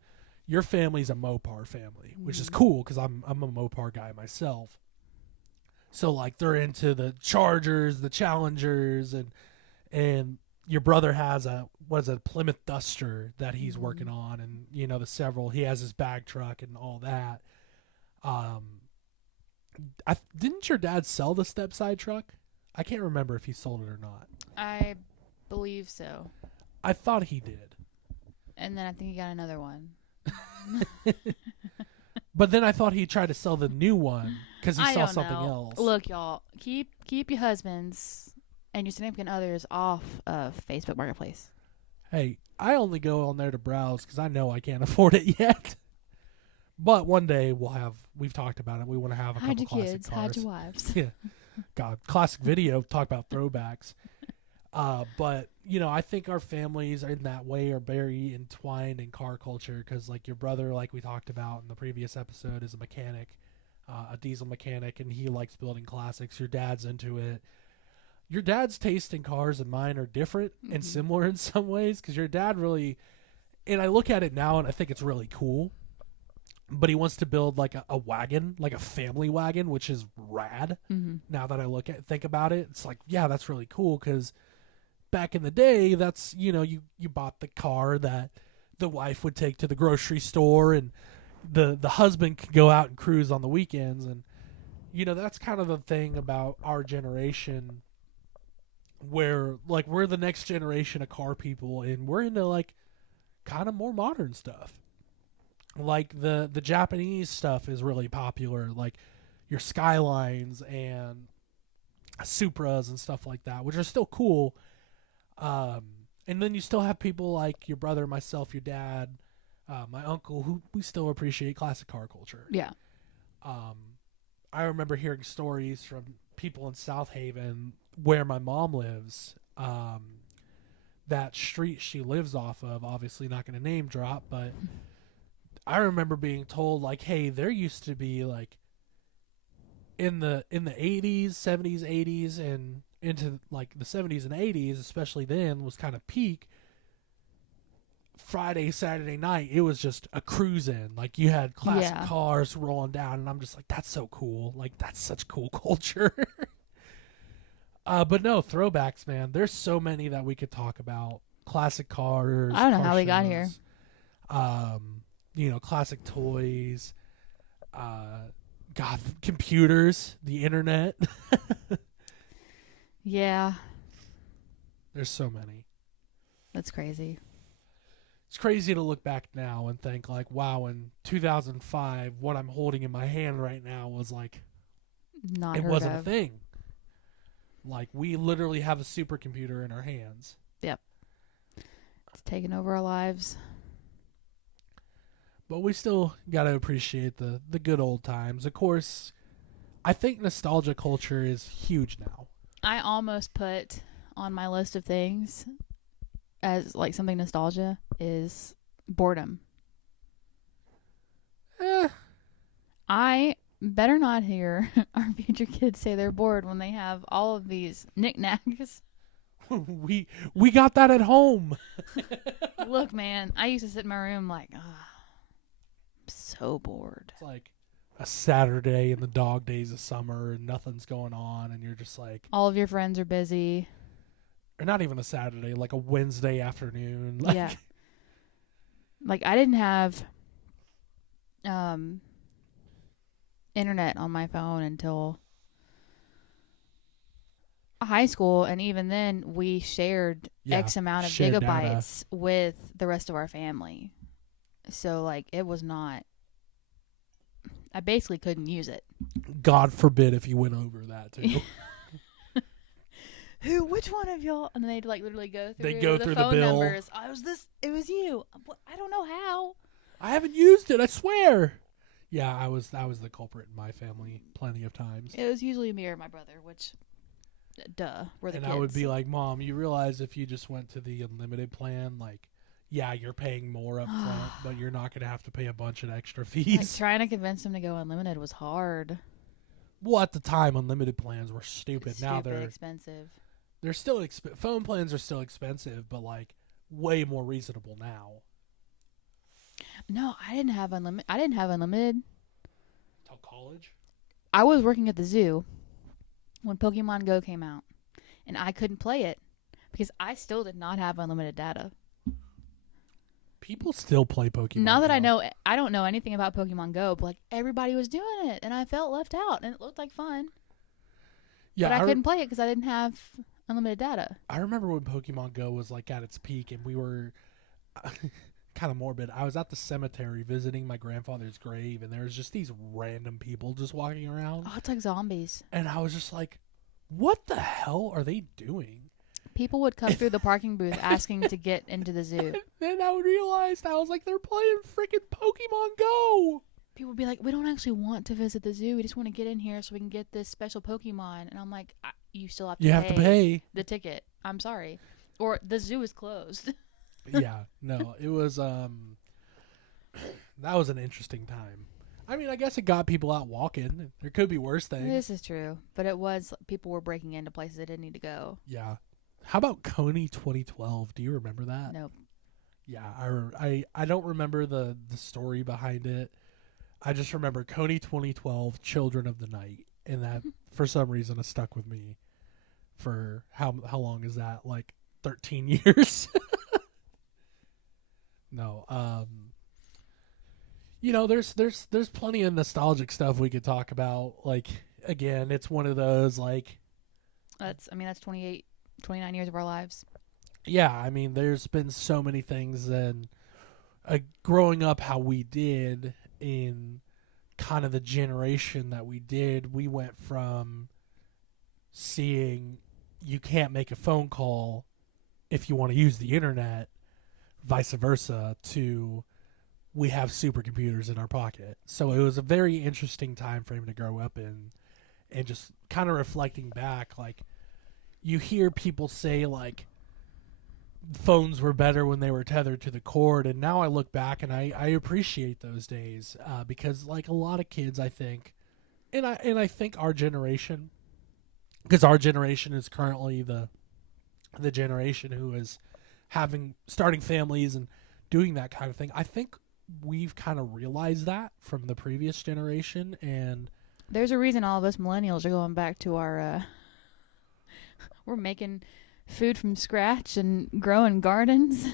your family's a Mopar family, which is Mhm. cool because I'm a Mopar guy myself. So like they're into the Chargers, the Challengers, and your brother has a Plymouth Duster that he's working on, and the several, he has his bag truck and all that. Didn't your dad sell the step side truck? I can't remember if he sold it or not. I believe so. I thought he did. And then I think he got another one. But then I thought he tried to sell the new one because he I saw don't something know. else. Look, y'all, keep your husbands and your significant others off of Facebook Marketplace. Hey, I only go on there to browse because I know I can't afford it yet. But one day we've talked about it. We want to have a Hide couple your classic kids, cars. hide your wives. Yeah. God, classic video, talk about throwbacks. But, I think our families in that way are very entwined in car culture because, like, your brother, like we talked about in the previous episode, is a mechanic, a diesel mechanic, and he likes building classics. Your dad's into it. Your dad's taste in cars and mine are different and Mhm. similar in some ways because your dad really, and I look at it now and I think it's really cool, but he wants to build like a wagon, like a family wagon, which is rad. Mm-hmm. Now that I think about it, it's like, yeah, that's really cool because back in the day, that's, you bought the car that the wife would take to the grocery store and the husband could go out and cruise on the weekends. And, that's kind of the thing about our generation where, like, we're the next generation of car people and we're into, like, kind of more modern stuff. Like, the Japanese stuff is really popular, like your Skylines and Supras and stuff like that, which are still cool. And then you still have people like your brother, myself, your dad, my uncle, who we still appreciate classic car culture. Yeah. I remember hearing stories from people in South Haven where my mom lives. That street she lives off of, obviously not going to name drop, but I remember being told like, hey, there used to be like in the 80s, 70s, 80s and into like the 70s and 80s, especially then was kind of peak. Friday, Saturday night, it was just a cruise in. Like you had classic cars rolling down, and I'm just like, that's so cool. Like that's such cool culture. But no, throwbacks, man. There's so many that we could talk about. Classic cars. I don't know car how we shows, got here. Classic toys. God, computers, the internet. Yeah. There's so many. That's crazy. It's crazy to look back now and think like, wow, in 2005, what I'm holding in my hand right now was like, Not it heard wasn't of. a thing. Like we literally have a supercomputer in our hands. Yep. It's taken over our lives. But we still got to appreciate the good old times. Of course, I think nostalgia culture is huge now. I almost put on my list of things as like something nostalgia is boredom. I better not hear our future kids say they're bored when they have all of these knickknacks. we got that at home. Look, man, I used to sit in my room like, I'm so bored. It's like a Saturday in the dog days of summer and nothing's going on and you're just like, All of your friends are busy. or not even a Saturday, like a Wednesday afternoon. Like, Yeah. Like I didn't have internet on my phone until high school, and even then we shared X amount of shared gigabytes with the rest of our family. So like it was not, I basically couldn't use it. God forbid if you went over that too. Which one of y'all? And then they'd like literally go through They'd go the through the phone bill. numbers. It was you. I don't know how. I haven't used it, I swear. Yeah, I was the culprit in my family plenty of times. It was usually me or my brother, which, duh, we're the And kids. I would be like, Mom, you realize if you just went to the unlimited plan, like, yeah, you're paying more up front, but you're not going to have to pay a bunch of extra like, fees. trying to convince them to go unlimited was hard. Well, at the time, unlimited plans were stupid. Now Stupid they're expensive. still phone plans are still expensive, but like way more reasonable now. No, I didn't have unlimited. Till college? I was working at the zoo when Pokemon Go came out, and I couldn't play it because I still did not have unlimited data. People still play Pokemon Now that Go. I don't know anything about Pokemon Go, but like everybody was doing it, and I felt left out, and it looked like fun. Yeah, but I couldn't play it because I didn't have unlimited data. I remember when Pokemon Go was like at its peak, and we were kind of morbid. I was at the cemetery visiting my grandfather's grave, and there was just these random people just walking around, Oh, it's like zombies. and I was just like, "What the hell are they doing?" People would come through the parking booth asking to get into the zoo. Then I realized I was like, "They're playing freaking Pokemon Go." People would be like, "We don't actually want to visit the zoo. We just want to get in here so we can get this special Pokemon." And I'm like, "You still have to You pay have to pay. the ticket. I'm sorry, or the zoo is closed." Yeah, no, it was that was an interesting time. I mean, I guess it got people out walking. There could be worse things. This is true, but it was people were breaking into places they didn't need to go. Yeah. How about Coney 2012? Do you remember that? Nope. Yeah, I don't remember the story behind it. I just remember Coney 2012, Children of the Night, and that for some reason has stuck with me for how long is that? Like 13 years. No, there's plenty of nostalgic stuff we could talk about. Like again, it's one of those like That's 28, 29 years of our lives. yeah, I mean, there's been so many things, and growing up how we did in kind of the generation that we did, we went from seeing you can't make a phone call if you want to use the internet, vice versa, to we have supercomputers in our pocket. So it was a very interesting time frame to grow up in, and just kind of reflecting back, like you hear people say like phones were better when they were tethered to the cord, and now I look back and I appreciate those days because like a lot of kids, I think, and I think our generation, because our generation is currently the generation who is starting families and doing that kind of thing. I think we've kind of realized that from the previous generation, and There's a reason all of us millennials are going back to our. We're making food from scratch and growing gardens.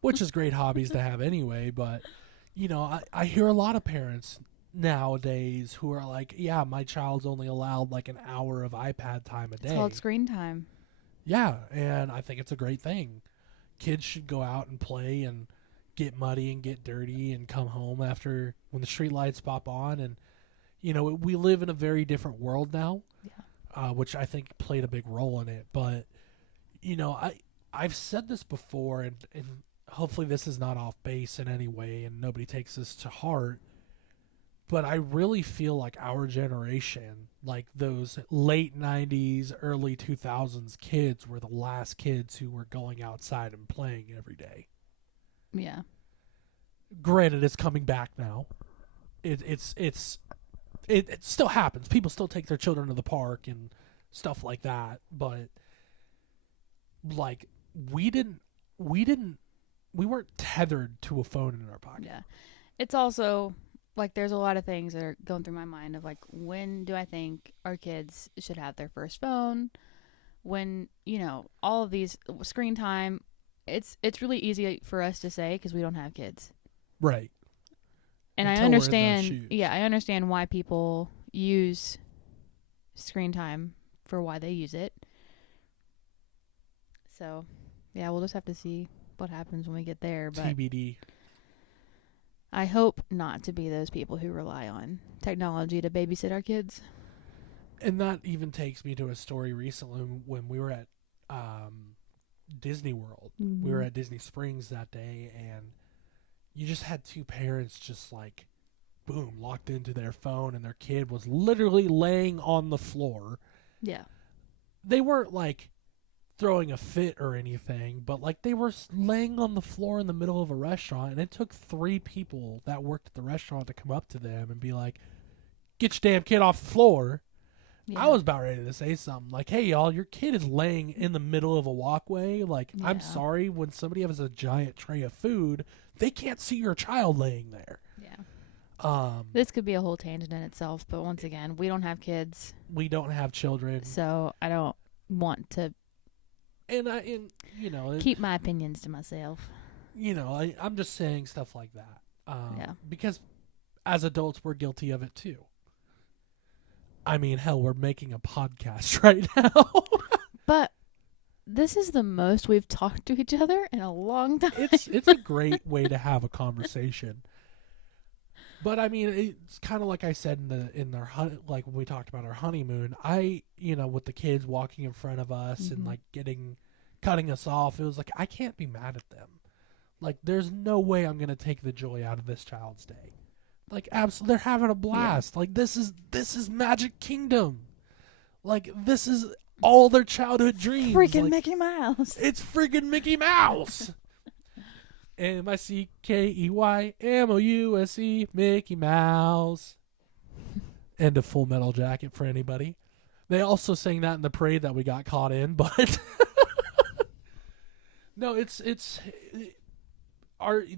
which is great hobbies to have anyway. But I hear a lot of parents nowadays who are like, yeah, my child's only allowed like an hour of iPad time a day. It's called screen time. Yeah, and I think it's a great thing. Kids should go out and play and get muddy and get dirty and come home after when the street lights pop on. And we live in a very different world now, which I think played a big role in it. But I've said this before, and hopefully this is not off base in any way and nobody takes this to heart, but I really feel like our generation, like those late 90s, early 2000s kids, were the last kids who were going outside and playing every day. Yeah. Granted, it's coming back now. It still happens. People still take their children to the park and stuff like that, but like we weren't tethered to a phone in our pocket. Yeah. It's also like there's a lot of things that are going through my mind of like, when do I think our kids should have their first phone? When, all of these screen time, it's really easy for us to say because we don't have kids. Right. And Until I we're in their understand, shoes. I understand why people use screen time for why they use it. So, yeah, we'll just have to see what happens when we get there. But TBD. I hope not to be those people who rely on technology to babysit our kids. And that even takes me to a story recently when we were at Disney World. Mm-hmm. We were at Disney Springs that day, and you just had two parents just like, boom, locked into their phone, and their kid was literally laying on the floor. Yeah. They weren't like throwing a fit or anything, but like they were laying on the floor in the middle of a restaurant, and it took 3 people that worked at the restaurant to come up to them and be like, get your damn kid off the floor. Yeah. I was about ready to say something like, hey, y'all, your kid is laying in the middle of a walkway. Like, Yeah. I'm sorry, when somebody has a giant tray of food, they can't see your child laying there. Yeah. This could be a whole tangent in itself, but once again, we don't have kids. We don't have children. So I don't want to keep my opinions to myself. I'm just saying stuff like that. Yeah. Because as adults, we're guilty of it too. I mean, hell, we're making a podcast right now. But this is the most we've talked to each other in a long time. It's a great way to have a conversation. But I mean, it's kind of like I said like when we talked about our honeymoon. With the kids walking in front of us and like cutting us off, it was like I can't be mad at them. Like, there's no way I'm gonna take the joy out of this child's day. Like, absolutely, they're having a blast. Yeah. Like, this is Magic Kingdom. Like, this is all their childhood dreams. Freaking like, Mickey Mouse. It's freaking Mickey Mouse. MICKEYMOUSE, Mickey Mouse. And a Full Metal Jacket for anybody. They also sang that in the parade that we got caught in, but no, it's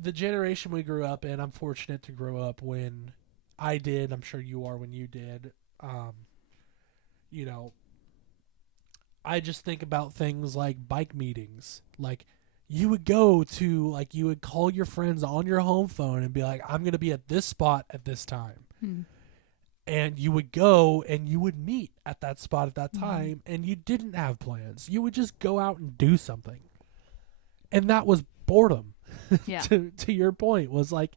the generation we grew up in. I'm fortunate to grow up when I did. I'm sure you are when you did. I just think about things like bike meetings. Like, you would go to, like, you would call your friends on your home phone and be like, I'm going to be at this spot at this time. And you would go and you would meet at that spot at that time, and you didn't have plans. You would just go out and do something. And that was boredom. Yeah. to your point, was like,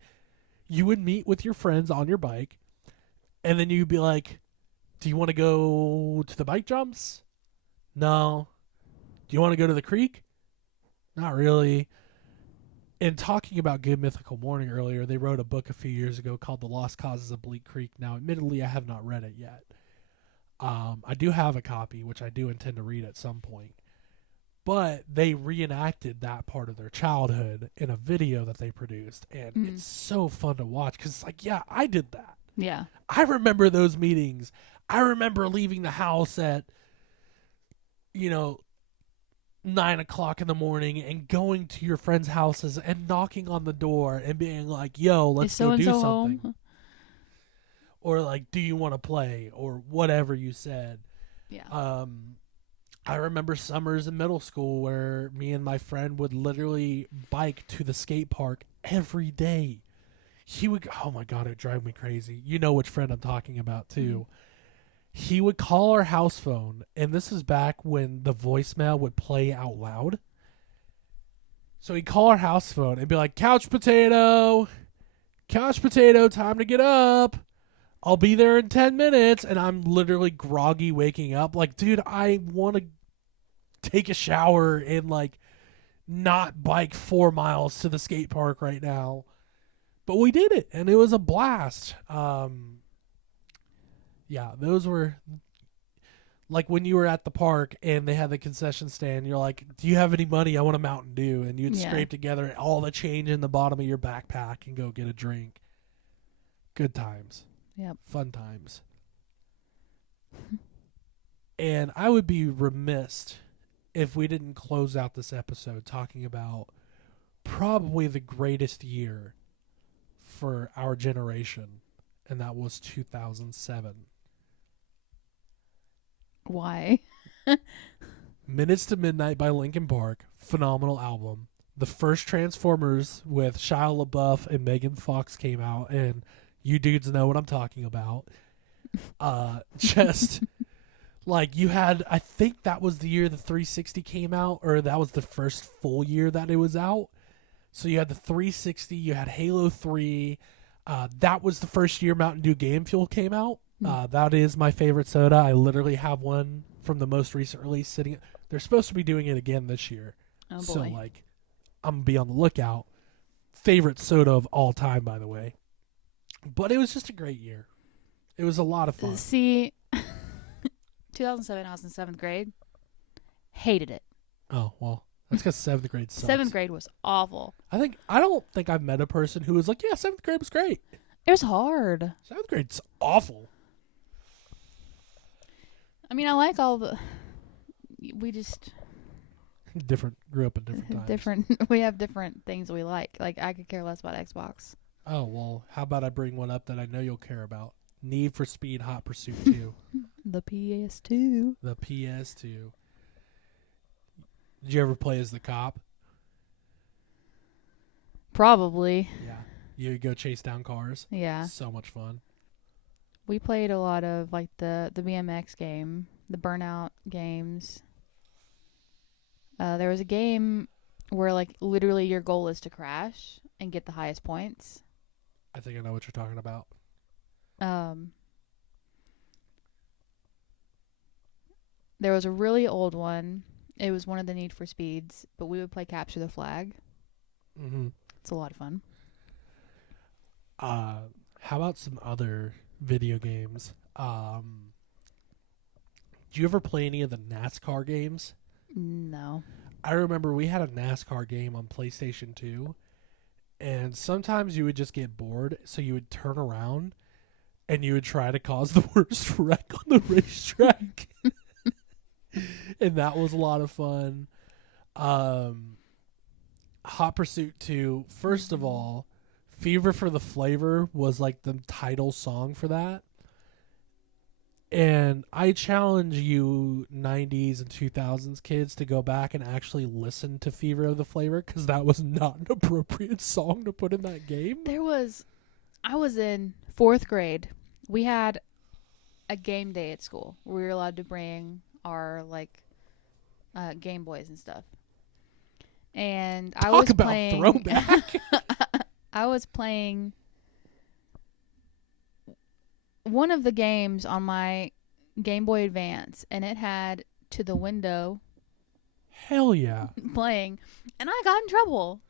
you would meet with your friends on your bike, and then you'd be like, do you want to go to the bike jumps? No. Do you want to go to the creek? Not really. in talking about Good Mythical Morning earlier, they wrote a book a few years ago called The Lost Causes of Bleak Creek. Now, admittedly, I have not read it yet. I do have a copy, which I do intend to read at some point. But they reenacted that part of their childhood in a video that they produced. And it's so fun to watch because it's like, yeah, I did that. Yeah. I remember those meetings. I remember leaving the house at, 9 o'clock in the morning and going to your friends' houses and knocking on the door and being like, yo, let's go do something. Home? Or like, do you want to play? Or whatever you said. Yeah. I remember summers in middle school where me and my friend would literally bike to the skate park every day. He would, oh my God, it would drive me crazy. You know which friend I'm talking about too. He would call our house phone, and this is back when the voicemail would play out loud. So he'd call our house phone and be like, couch potato, time to get up. I'll be there in 10 minutes. And I'm literally groggy waking up. Like, dude, I want to take a shower and, like, not bike 4 miles to the skate park right now. But we did it, and it was a blast. Yeah, those were, like, when you were at the park and they had the concession stand, you're like, do you have any money? I want a Mountain Dew. And you'd scrape together all the change in the bottom of your backpack and go get a drink. Good times. Yep. Fun times. And I would be remiss if we didn't close out this episode talking about probably the greatest year for our generation, and that was 2007. Why? Minutes to Midnight by Linkin Park. Phenomenal album. The first Transformers with Shia LaBeouf and Megan Fox came out, and you dudes know what I'm talking about. Just like you had, I think that was the year the 360 came out, or that was the first full year that it was out. So you had the 360, you had Halo 3. That was the first year Mountain Dew Game Fuel came out. That is my favorite soda. I literally have one from the most recent release sitting. They're supposed to be doing it again this year. Oh, boy. So, like, I'm going to be on the lookout. Favorite soda of all time, by the way. But it was just a great year. It was a lot of fun. See, 2007, I was in 7th grade. Hated it. Oh, well, that's because 7th grade sucks. 7th grade was awful. I don't think I've met a person who was like, yeah, 7th grade was great. It was hard. 7th grade's awful. I mean, I like all the... We just... Grew up in different times. We have different things we like. Like, I could care less about Xbox. Oh, well, how about I bring one up that I know you'll care about? Need for Speed Hot Pursuit 2. The PS2. The PS2. Did you ever play as the cop? Probably. Yeah. You go chase down cars? Yeah. So much fun. We played a lot of, like, the BMX game, the Burnout games. There was a game where, like, literally your goal is to crash and get the highest points. I think I know what you're talking about. There was a really old one. It was one of the Need for Speeds, but we would play Capture the Flag. Mm-hmm. It's a lot of fun. How about some other video games? Did you ever play any of the NASCAR games? No. I remember we had a NASCAR game on PlayStation 2, and sometimes you would just get bored, so you would turn around and you would try to cause the worst wreck on the racetrack. And that was a lot of fun. Hot Pursuit 2, first of all, Fever for the Flavor was like the title song for that. And I challenge you 90s and 2000s kids to go back and actually listen to Fever of the Flavor, because that was not an appropriate song to put in that game. I was in 4th grade. We had a game day at school where we were allowed to bring our, like, Game Boys and stuff. And I was playing... Throwback. I was playing one of the games on my Game Boy Advance, and it had To the Window. Hell yeah. Playing, and I got in trouble.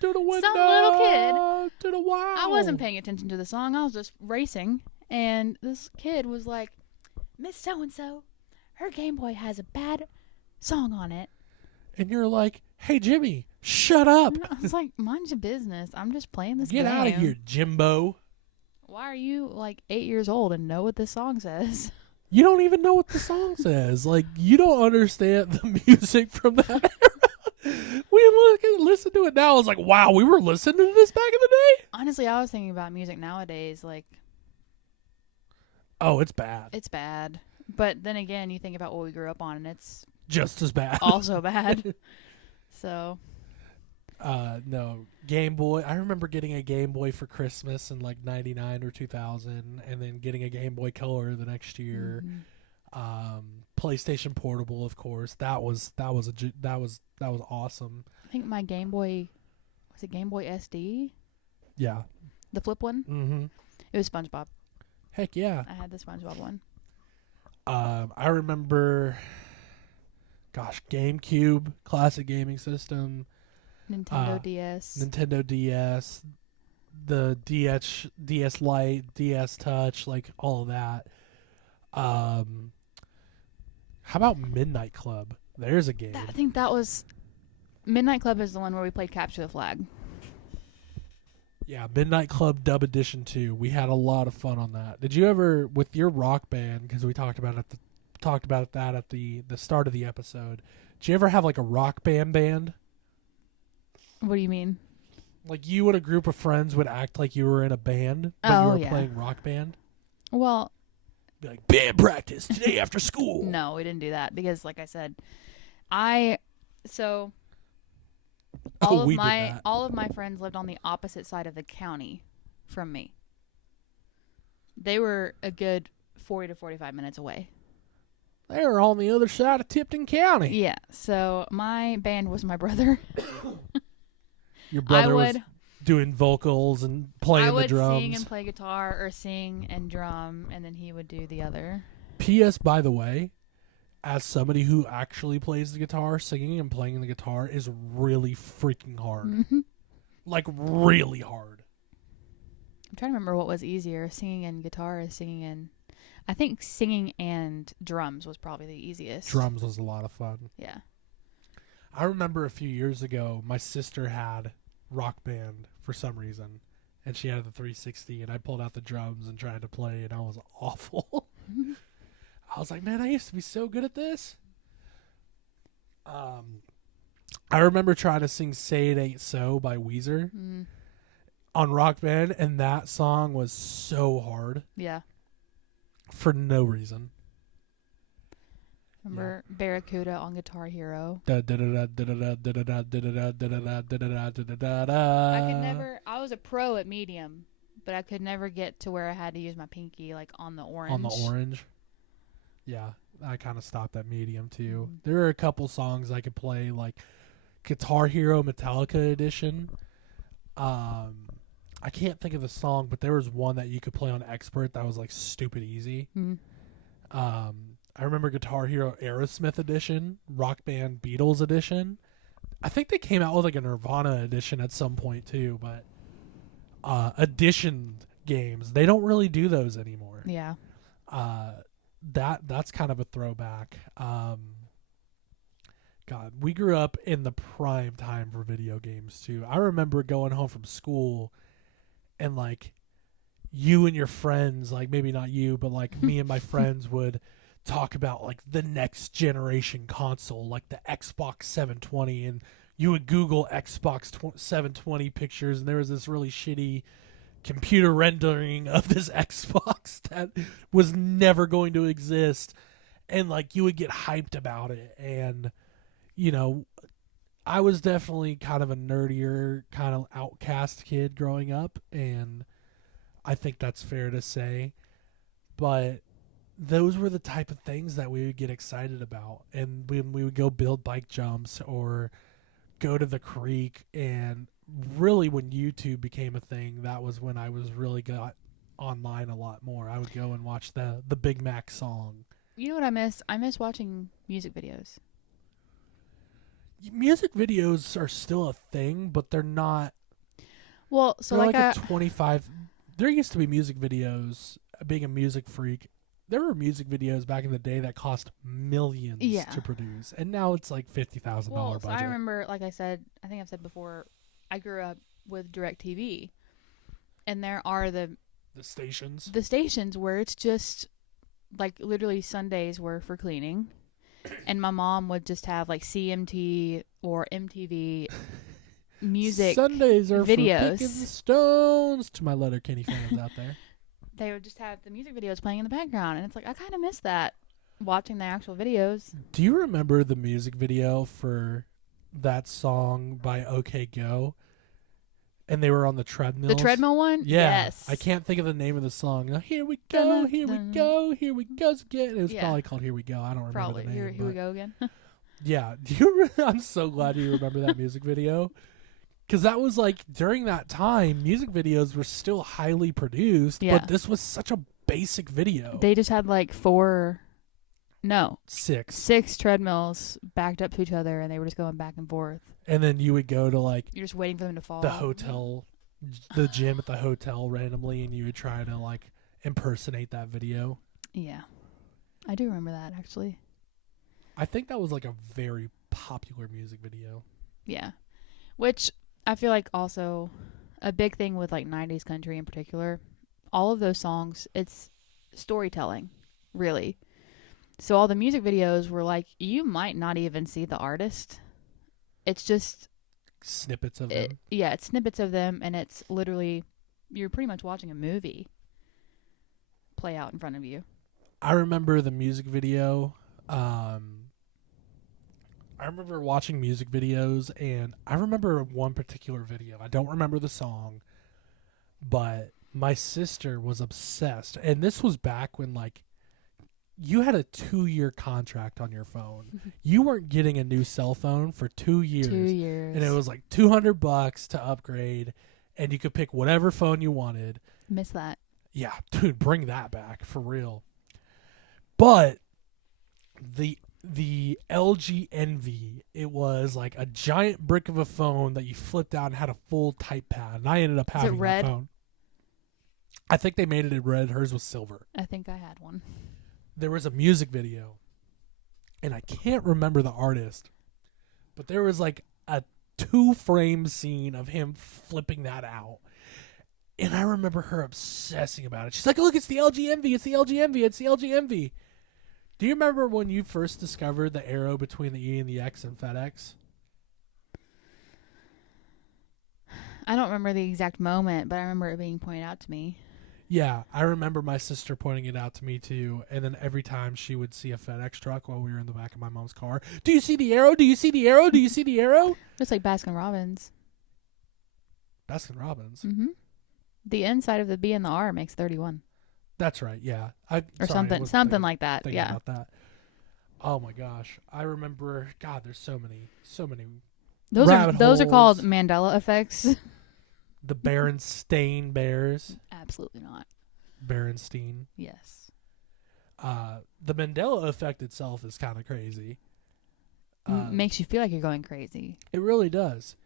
to the window, Some little kid. to the wow. I wasn't paying attention to the song. I was just racing, and this kid was like, "Miss So and So, her Game Boy has a bad song on it." And you're like, "Hey, Jimmy, shut up! And I was like, "Mind your business. I'm just playing this Get game. out of here, Jimbo! Why are you like 8 years old and know what this song says?" You don't even know what the song says. Like, you don't understand the music from that era. We listen to it now. I was like, wow, we were listening to this back in the day? Honestly, I was thinking about music nowadays. Like, Oh, it's bad. it's bad. But then again, you think about what we grew up on, and it's Just as bad. also bad. So, No. Game Boy. I remember getting a Game Boy for Christmas in like 99 or 2000, and then getting a Game Boy Color the next year. mhm. PlayStation Portable, of course. That was awesome. I think my Game Boy, was it Game Boy SD? Yeah. The flip one? Mm-hmm. It was SpongeBob. Heck yeah. I had the SpongeBob one. I remember, gosh, GameCube, classic gaming system, Nintendo DS. Nintendo DS, the DS Lite, DS Touch, like all of that. How about Midnight Club? There's a game. I think that was Midnight Club is the one where we played Capture the Flag. Yeah, Midnight Club Dub Edition 2. We had a lot of fun on that. Did you ever, with your Rock Band, because we talked about that at the start of the episode, did you ever have like a Rock Band? What do you mean? Like you and a group of friends would act like you were in a band, but you Oh, were yeah. playing Rock Band? Well, Be like, band practice today after school. no, we didn't do that because, like I said, Oh, we did that. all of my friends lived on the opposite side of the county from me. They were a good 40 to 45 minutes away. They were on the other side of Tipton County. Yeah, so my band was my brother. Your brother was would doing vocals and playing I the would drums. sing and play guitar or sing and drum, and then he would do the other. P.S. By the way, as somebody who actually plays the guitar, singing and playing the guitar is really freaking hard. Mhm. Like, really hard. I'm trying to remember what was easier, singing and guitar or singing and... I think singing and drums was probably the easiest. Drums was a lot of fun. Yeah. I remember a few years ago, my sister had Rock Band for some reason, and she had the 360, and I pulled out the drums and tried to play, and I was awful. I was like, man, I used to be so good at this. I remember trying to sing Say It Ain't So by Weezer Mm, on Rock Band, and that song was so hard yeah. for no reason. Remember Barracuda on Guitar Hero? I I could never... I was a pro at medium, but I could never get to where I had to use my pinky, like, on the orange. On the orange. Yeah, I kind of stopped at medium too. Mhm. There are a couple songs I could play, like Guitar Hero Metallica Edition. I can't think of the song, but there was one that you could play on Expert that was like stupid easy. Mm. I remember Guitar Hero Aerosmith Edition, Rock Band Beatles Edition. I think they came out with like a Nirvana edition at some point too, but edition games, they don't really do those anymore. Yeah. That's kind of a throwback. God, we grew up in the prime time for video games too. I remember going home from school and like you and your friends, like maybe not you, but like me and my friends would talk about like the next generation console, like the Xbox 720, and you would Google Xbox 720 pictures, and there was this really shitty computer rendering of this Xbox that was never going to exist, and like you would get hyped about it. And you know, I was definitely kind of a nerdier, kind of outcast kid growing up, and I think that's fair to say. But those were the type of things that we would get excited about, and when we would go build bike jumps or go to the creek. And really, when YouTube became a thing, that was when I was really got online a lot more. I would go and watch the Big Mac song. You know what I miss? I miss watching music videos. music videos are still a thing, but they're not. Well, so They're like like a 25. There used to be music videos. Being a music freak, there were music videos back in the day that cost millions Yeah. to produce, and now it's like $50,000 well, so budget. I remember, like I said, I think I've said before, I grew up with DirecTV, and there are the stations. the stations where it's just like literally Sundays were for cleaning, and my mom would just have like CMT or MTV music. Sundays are videos. for picking the stones. To my Letterkenny fans out there. They would just have the music videos playing in the background, and it's like I kind of miss that, watching the actual videos. Do you remember the music video for that song by OK Go? And they were on the treadmill. The treadmill one? Yeah. Yes. I can't think of the name of the song. Here we go, here we go, here we go again. It was Yeah. probably called Here We Go. I don't remember Probably. the name. Here we go again. Yeah. I'm so glad you remember that music video. Because that was like, during that time, music videos were still highly produced, Yeah. but this was such a basic video. They just had like 6. 6 treadmills backed up to each other, and they were just going back and forth. And then you would go to like You're just waiting for them to fall. the hotel, the gym at the hotel randomly, and you would try to like impersonate that video. Yeah. I do remember that, actually. I think that was like a very popular music video. Yeah. Which I feel like also a big thing with like 90s country in particular, all of those songs, it's storytelling, really. So all the music videos were like, you might not even see the artist. It's just Snippets of them. Yeah, it's snippets of them, and it's literally, you're pretty much watching a movie play out in front of you. I remember the music video. I remember watching music videos, and I remember one particular video. I don't remember the song, but my sister was obsessed. And this was back when, like, you had a 2-year contract on your phone. You weren't getting a new cell phone for 2 years. 2 years. And it was like $200 to upgrade, and you could pick whatever phone you wanted. Miss that. Yeah, dude, bring that back for real. But the LG Envy, it was like a giant brick of a phone that you flipped out and had a full type pad. And I ended up having red? that phone. I think they made it in red. Hers was silver. I think I had one. There was a music video, and I can't remember the artist, but there was like a 2-frame scene of him flipping that out. And I remember her obsessing about it. She's like, look, it's the LG Envy. It's the LG Envy. It's the LG Envy. Do you remember when you first discovered the arrow between the E and the X in FedEx? I don't remember the exact moment, but I remember it being pointed out to me. Yeah, I remember my sister pointing it out to me too. And then every time she would see a FedEx truck while we were in the back of my mom's car, do you see the arrow? Do you see the arrow? Do you see the arrow? Just like Baskin Robbins. Baskin Robbins. Mm-hmm. The inside of the B and the R makes 31. That's right. Yeah, Something like that. Thinking Yeah. about that. Oh my gosh, I remember. God, there's so many. Those rabbit are called holes. Mandela effects. The Berenstain Bears. Absolutely not. Berenstein. Yes. The Mandela effect itself is kind of crazy. Makes you feel like you're going crazy. It really does.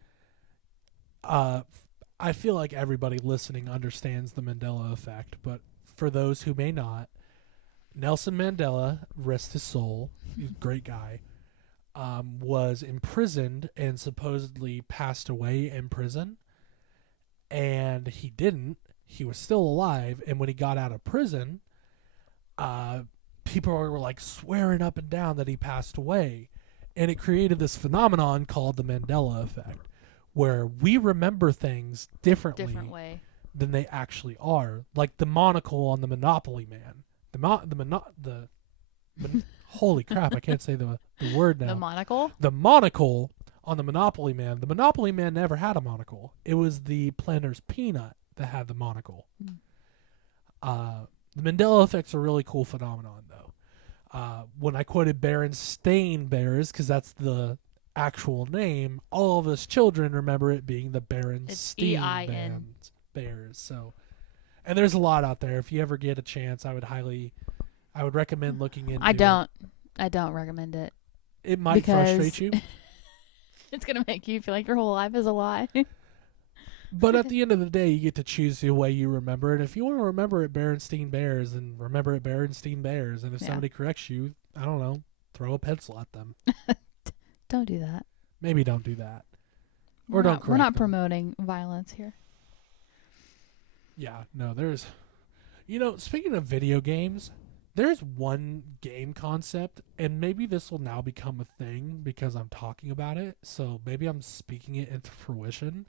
I feel like everybody listening understands the Mandela effect, but for those who may not, Nelson Mandela, rest his soul, he's a great guy, was imprisoned and supposedly passed away in prison. And he didn't. He was still alive. And when he got out of prison, people were like swearing up and down that he passed away. And it created this phenomenon called the Mandela effect, where we remember things differently Different way. than they actually are. Like the monocle on the Monopoly Man. Holy crap, I can't say the word now. The monocle? The monocle on the Monopoly Man. The Monopoly Man never had a monocle. It was the Planter's Peanut that had the monocle. The Mandela effect's a really cool phenomenon, though. When I quoted Berenstain Bears, because that's the actual name, all of us children remember it being the Berenstain EIN. Bears. So, and there's a lot out there. If you ever get a chance, I would recommend looking into. I don't recommend it. It might frustrate you. It's gonna make you feel like your whole life is a lie. But at the end of the day, you get to choose the way you remember it. If you want to remember it Berenstein Bears, and remember it Berenstein Bears. And if Yeah. somebody corrects you, I don't know, throw a pencil at them. Don't do that. Maybe don't do that. Or We're don't not, correct we're not them. promoting violence here. Yeah, no, there's... speaking of video games, there's one game concept, and maybe this will now become a thing because I'm talking about it, so maybe I'm speaking it into fruition.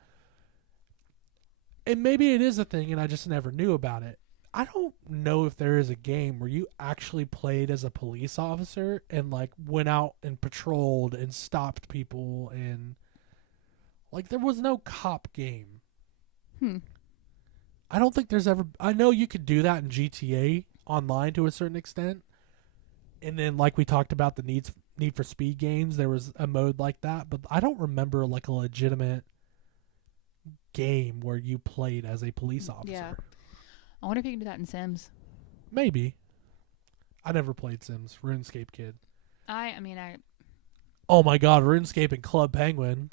And maybe it is a thing and I just never knew about it. I don't know if there is a game where you actually played as a police officer and like went out and patrolled and stopped people, and like there was no cop game. I don't think there's ever... I know you could do that in GTA Online to a certain extent. And then like we talked about the Need for Speed games, there was a mode like that, but I don't remember like a legitimate game where you played as a police officer. Yeah. I wonder if you can do that in Sims. Maybe. I never played Sims. RuneScape kid. I Oh my god, RuneScape and Club Penguin.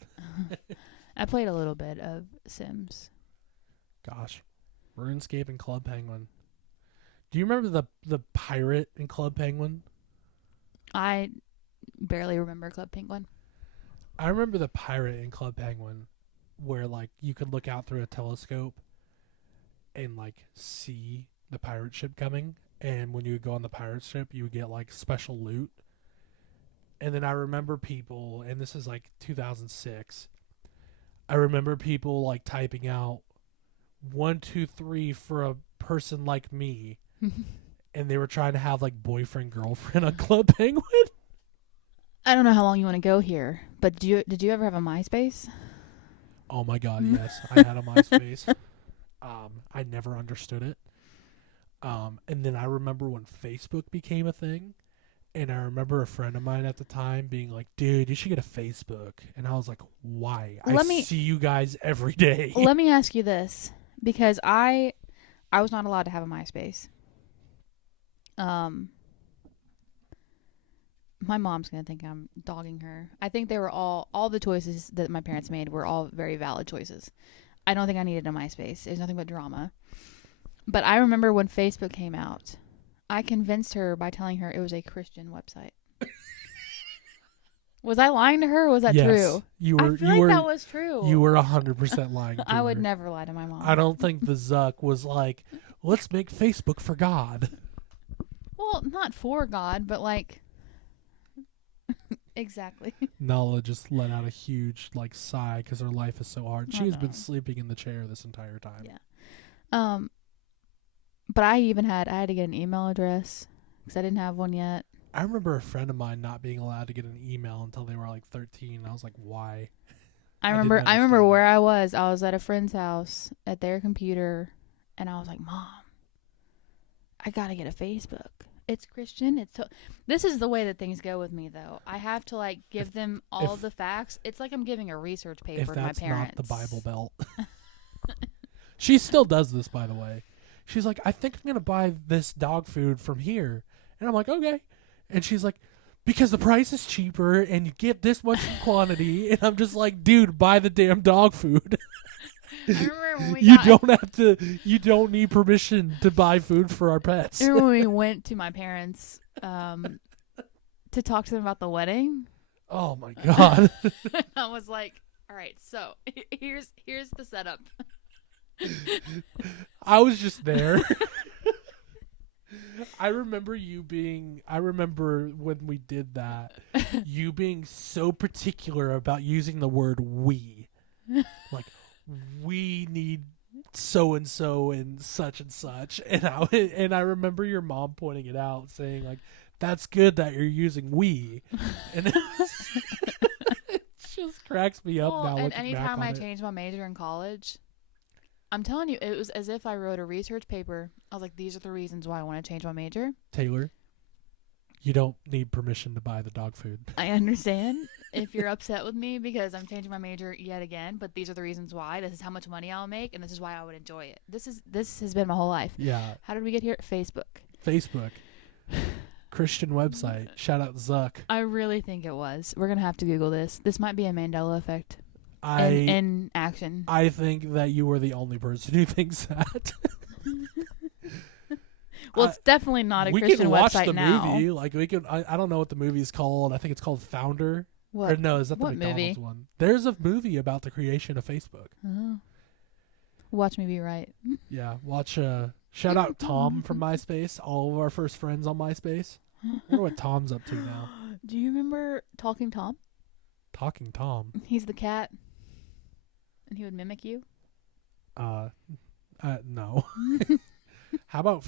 I played a little bit of Sims. Gosh. RuneScape and Club Penguin. Do you remember the pirate in Club Penguin? I barely remember Club Penguin. I remember the pirate in Club Penguin where like you could look out through a telescope and like see the pirate ship coming, and when you would go on the pirate ship you would get like special loot. And then I remember people, and this is like 2006, I remember people like typing out 1 2 3 for a person like me, and they were trying to have like boyfriend girlfriend on Club Penguin. I don't know how long you want to go here, but did you ever have a MySpace? Oh my god, yes. I had a MySpace. I never understood it. And then I remember when Facebook became a thing, and I remember a friend of mine at the time being like, dude, you should get a Facebook. And I was like, why? I see you guys every day. Let me ask you this, because I was not allowed to have a MySpace. My mom's going to think I'm dogging her. I think they were all the choices that my parents made were all very valid choices. I don't think I needed a MySpace. It was nothing but drama. But I remember when Facebook came out, I convinced her by telling her it was a Christian website. Was I lying to her, or was that Yes, true? You were. I feel like that was true. You were 100% lying. To I would her. never lie to my mom. I don't think the Zuck was like, let's make Facebook for God. Well, not for God, but like... Exactly. Nala just let out a huge like sigh because her life is so hard. She's been sleeping in the chair this entire time. Yeah. But I had to get an email address because I didn't have one yet. I remember a friend of mine not being allowed to get an email until they were like 13. I was like, why? I didn't remember understand where that. I was. I was at a friend's house at their computer, and I was like, Mom, I gotta get a Facebook. It's Christian. This is the way that things go with me, though. I have to like give them all the facts. It's like I'm giving a research paper to my If parents. that's not the Bible Belt. She still does this, by the way. She's like, I think I'm going to buy this dog food from here. And I'm like, okay. And she's like, because the price is cheaper and you get this much quantity. And I'm just like, dude, buy the damn dog food. I remember when we You don't need permission to buy food for our pets. I remember when we went to my parents to talk to them about the wedding. Oh my God. I was like, all right, so here's the setup. I was just there. I remember when we did that, you being so particular about using the word we. Like, we need so and so and such, and I remember your mom pointing it out, saying like, "That's good that you're using we," and it just cracks me up now. And looking anytime back on I it. changed my major in college, I'm telling you, it was as if I wrote a research paper. I was like, these are the reasons why I want to change my major. Taylor, you don't need permission to buy the dog food. I understand if you're upset with me because I'm changing my major yet again, but these are the reasons why. This is how much money I'll make, and this is why I would enjoy it. This has been my whole life. Yeah. How did we get here? Facebook. Christian website. Shout out Zuck. I really think it was. We're gonna have to Google this. This might be a Mandela effect I in action. I think that you were the only person who thinks that. Well, it's definitely not a we Christian can watch website the now. movie. Like we can. I don't know what the movie's called. I think it's called Founder. What? Or no, is that the what McDonald's movie? one? There's a movie about the creation of Facebook. Oh. Watch me be right. Yeah, watch. Shout out Tom from MySpace. All of our first friends on MySpace. I wonder what Tom's up to now. Do you remember Talking Tom? Talking Tom. He's the cat, and he would mimic you. No. How about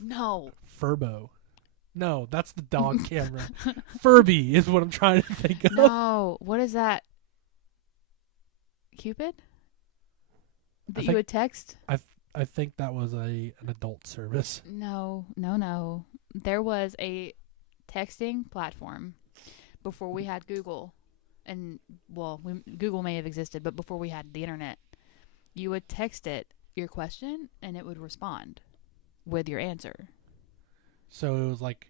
No. Furbo? No, that's the dog camera. Furby is what I'm trying to think of. No. What is that? Cupid? That you think- would text? I think that was an adult service. No. There was a texting platform before we had Google. And, well, Google may have existed, but before we had the internet. You would text it your question, and it would respond with your answer. So it was like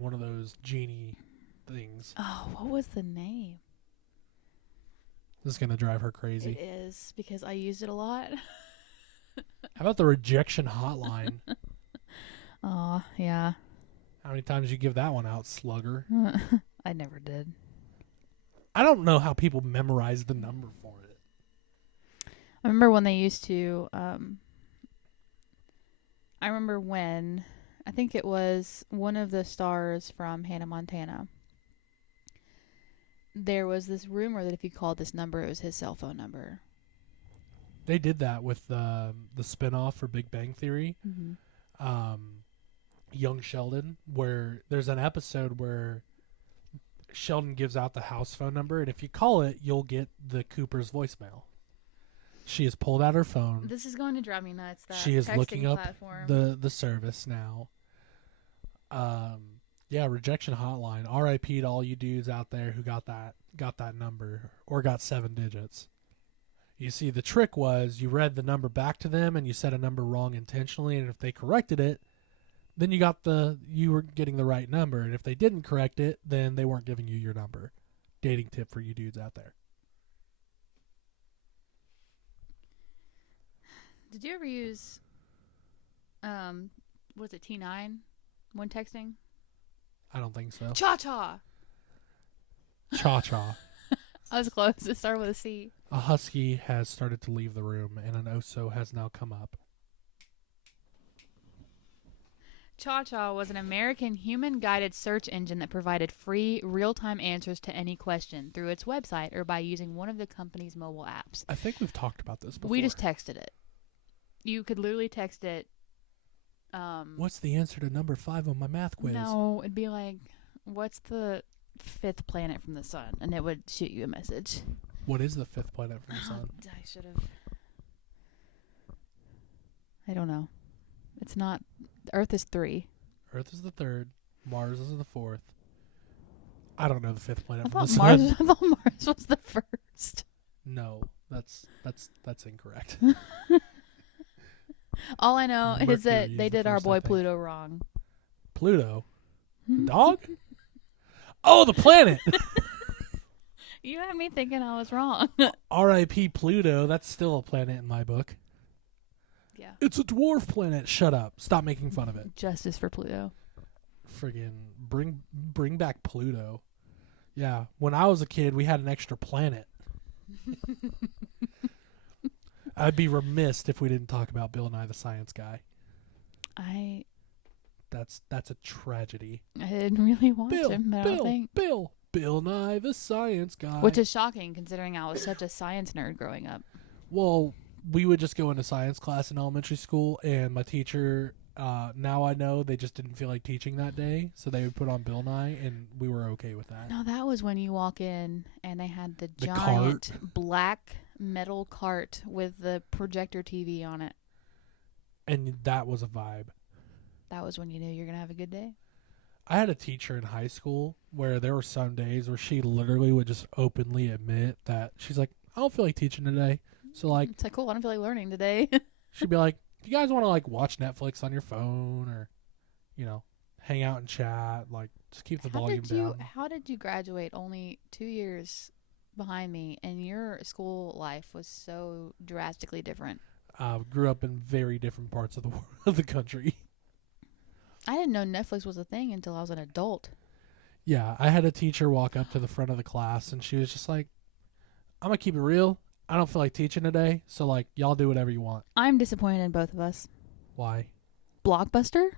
one of those genie things. Oh, what was the name? This is gonna drive her crazy. It is, because I used it a lot. How about the rejection hotline? Oh, yeah. How many times you give that one out, slugger? I never did. I don't know how people memorize the number for it. I remember when they used to, I remember when, I think it was one of the stars from Hannah Montana. There was this rumor that if you called this number, it was his cell phone number. They did that with the spinoff for Big Bang Theory, Young Sheldon, where there's an episode where Sheldon gives out the house phone number, and if you call it, you'll get the Cooper's voicemail. She has pulled out her phone. This is going to drive me nuts. That She is texting looking up platform. the service now. Yeah, rejection hotline. R.I.P. to all you dudes out there who got that number or got 7 digits. You see, the trick was you read the number back to them and you said a number wrong intentionally, and if they corrected it, then you were getting the right number, and if they didn't correct it, then they weren't giving you your number. Dating tip for you dudes out there. Did you ever use, was it T9 when texting? I don't think so. Cha-cha! Cha-cha. I was close. It started with a C. A husky has started to leave the room, and an oso has now come up. Cha-cha was an American human-guided search engine that provided free, real-time answers to any question through its website or by using one of the company's mobile apps. I think we've talked about this before. We just texted it. You could literally text it. What's the answer to number 5 on my math quiz? No, it'd be like, what's the 5th planet from the sun? And it would shoot you a message. What is the 5th planet from the sun? I should have. I don't know. It's not. Earth is 3. Earth is the 3rd. Mars is the 4th. I don't know the 5th planet I from the thought sun. Mars. I thought Mars was the first. No, that's incorrect. All I know is Mercury that is they the did our first, I boy think. Pluto wrong. Pluto? The dog? Oh, the planet! You had me thinking I was wrong. R.I.P. Pluto. That's still a planet in my book. Yeah. It's a dwarf planet. Shut up. Stop making fun of it. Justice for Pluto. Friggin' bring back Pluto. Yeah. When I was a kid, we had an extra planet. I'd be remiss if we didn't talk about Bill Nye the Science Guy. That's a tragedy. I didn't really watch him, but I don't think. Bill Nye the Science Guy. Which is shocking considering I was such a science nerd growing up. Well, we would just go into science class in elementary school, and my teacher, now I know they just didn't feel like teaching that day, so they would put on Bill Nye, and we were okay with that. No, that was when you walk in and they had the The giant black metal cart with the projector TV on it. And that was a vibe. That was when you knew you were going to have a good day. I had a teacher in high school where there were some days where she literally would just openly admit that she's like, I don't feel like teaching today. So, like, It's like, cool, I don't feel like learning today. she'd be like, do you guys want to, like, watch Netflix on your phone or, hang out and chat, like just keep the volume down. How did you graduate only 2 years behind me, and your school life was so drastically different? Grew up in very different parts of the world, of the country. I didn't know Netflix was a thing until I was an adult. Yeah, I had a teacher walk up to the front of the class, and she was just like, I'm going to keep it real. I don't feel like teaching today, so, like, y'all do whatever you want. I'm disappointed in both of us. Why? Blockbuster?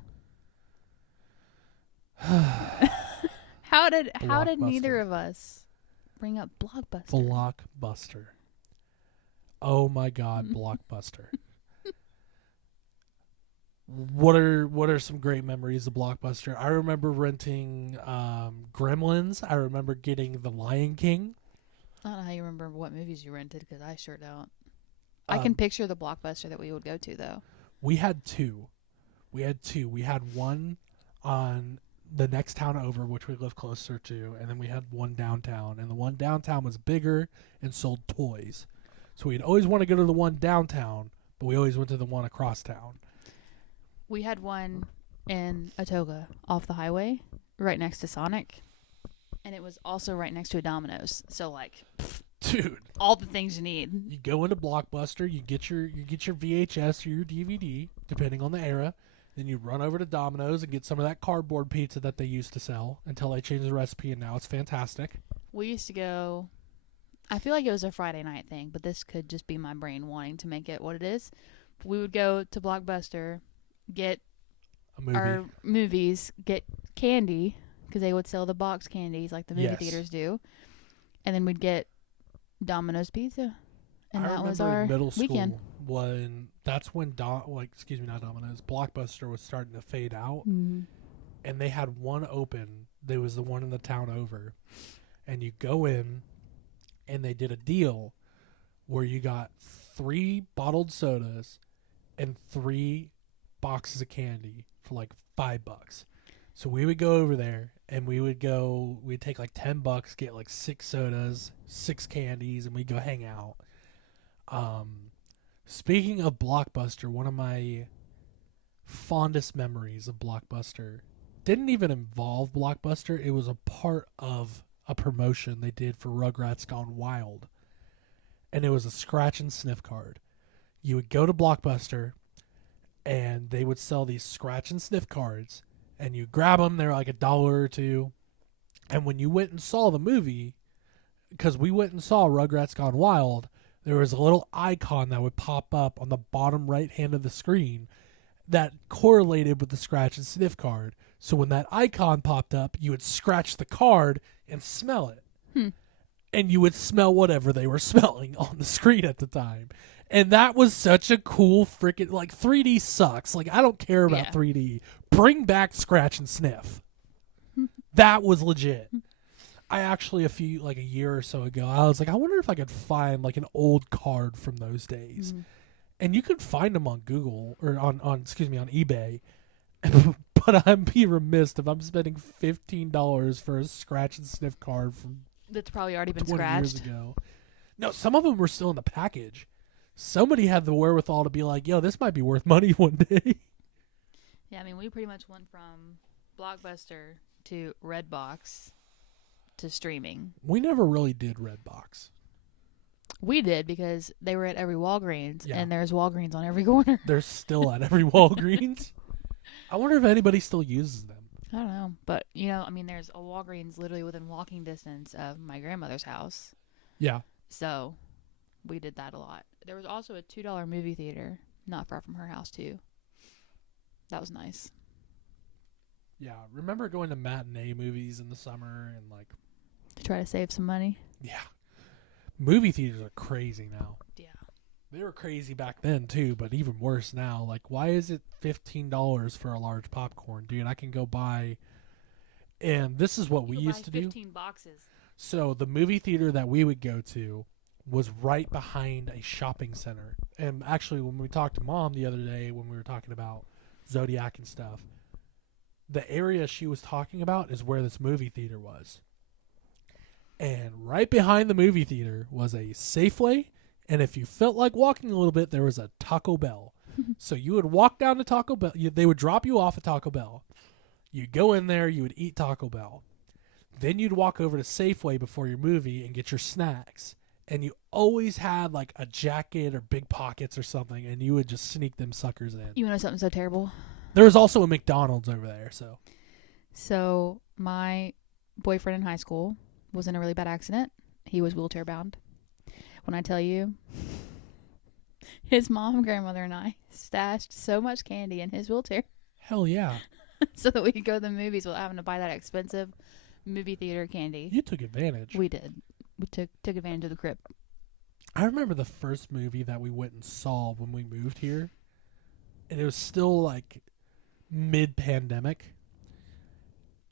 How did neither of us bring up Blockbuster? Blockbuster. Oh, my God, Blockbuster. What are some great memories of Blockbuster? I remember renting Gremlins. I remember getting The Lion King. I don't know how you remember what movies you rented, because I sure don't. I can picture the Blockbuster that we would go to, though. We had two. We had one on the next town over, which we lived closer to, and then we had one downtown. And the one downtown was bigger and sold toys. So we'd always want to go to the one downtown, but we always went to the one across town. We had one in Atoga off the highway, right next to Sonic. And it was also right next to a Domino's. So, like, dude, all the things you need. You go into Blockbuster, you get your VHS or your DVD, depending on the era. Then you run over to Domino's and get some of that cardboard pizza that they used to sell until they changed the recipe, and now it's fantastic. We used to go, I feel like it was a Friday night thing, but this could just be my brain wanting to make it what it is. We would go to Blockbuster, get our movies, get candy, because they would sell the box candies like the movie theaters do. And then we'd get Domino's pizza. And that was our middle school weekend. That's when not Domino's, Blockbuster was starting to fade out. Mm-hmm. And they had one open. There was the one in the town over. And you go in, and they did a deal where you got 3 bottled sodas and 3 boxes of candy for like $5. So we would go over there, and we'd take like $10, get like 6 sodas, 6 candies, and we'd go hang out. Speaking of Blockbuster, one of my fondest memories of Blockbuster didn't even involve Blockbuster. It was a part of a promotion they did for Rugrats Gone Wild. And it was a scratch and sniff card. You would go to Blockbuster, and they would sell these scratch and sniff cards, and you grab them. They're like $1 or $2. And when you went and saw the movie, because we went and saw Rugrats Gone Wild, there was a little icon that would pop up on the bottom right hand of the screen that correlated with the scratch and sniff card. So when that icon popped up, you would scratch the card and smell it. And you would smell whatever they were smelling on the screen at the time. And that was such a cool freaking, like, 3D sucks. Like, I don't care about 3D. Bring back scratch and sniff. That was legit. I actually, a year or so ago, I was like, I wonder if I could find like an old card from those days. And you could find them on Google or on eBay. But I'd be remiss if I'm spending $15 for a scratch and sniff card from that's probably already been 20 scratched. years ago. No, some of them were still in the package. Somebody had the wherewithal to be like, yo, this might be worth money one day. Yeah, I mean, we pretty much went from Blockbuster to Redbox to streaming. We never really did Redbox. We did because they were at every Walgreens, and there's Walgreens on every corner. They're still at every Walgreens. I wonder if anybody still uses them. I don't know. But, I mean, there's a Walgreens literally within walking distance of my grandmother's house. Yeah. So we did that a lot. There was also a $2 movie theater not far from her house, too. That was nice. Yeah. Remember going to matinee movies in the summer and, like... to try to save some money? Yeah. Movie theaters are crazy now. Yeah. They were crazy back then, too, but even worse now. Like, why is it $15 for a large popcorn? Dude, I can go buy... And this is what we used to do. 15 boxes. So the movie theater that we would go to was right behind a shopping center. And actually, when we talked to Mom the other day, when we were talking about Zodiac and stuff, the area she was talking about is where this movie theater was. And right behind the movie theater was a Safeway. And if you felt like walking a little bit, there was a Taco Bell. So you would walk down to Taco Bell. They would drop you off at Taco Bell. You'd go in there, you would eat Taco Bell. Then you'd walk over to Safeway before your movie and get your snacks. And you always had like a jacket or big pockets or something, and you would just sneak them suckers in. You know something so terrible? There was also a McDonald's over there, so. So my boyfriend in high school was in a really bad accident. He was wheelchair bound. When I tell you, his mom, grandmother, and I stashed so much candy in his wheelchair Hell yeah. so that we could go to the movies without having to buy that expensive movie theater candy. You took advantage. We did. We took advantage of the crib. I remember the first movie that we went and saw when we moved here, and it was still like mid-pandemic.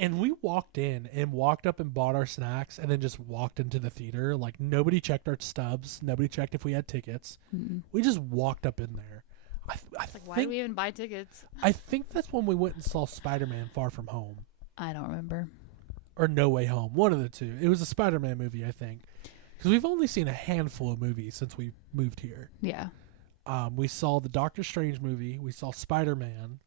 And we walked in and walked up and bought our snacks and then just walked into the theater. Like, nobody checked our stubs. Nobody checked if we had tickets. Mm-mm. We just walked up in there. I Why think do we even buy tickets? I think that's when we went and saw Spider-Man Far From Home. I don't remember. Or No Way Home. One of the two. It was a Spider-Man movie, I think. Because we've only seen a handful of movies since we moved here. Yeah. We saw the Doctor Strange movie. We saw Spider-Man.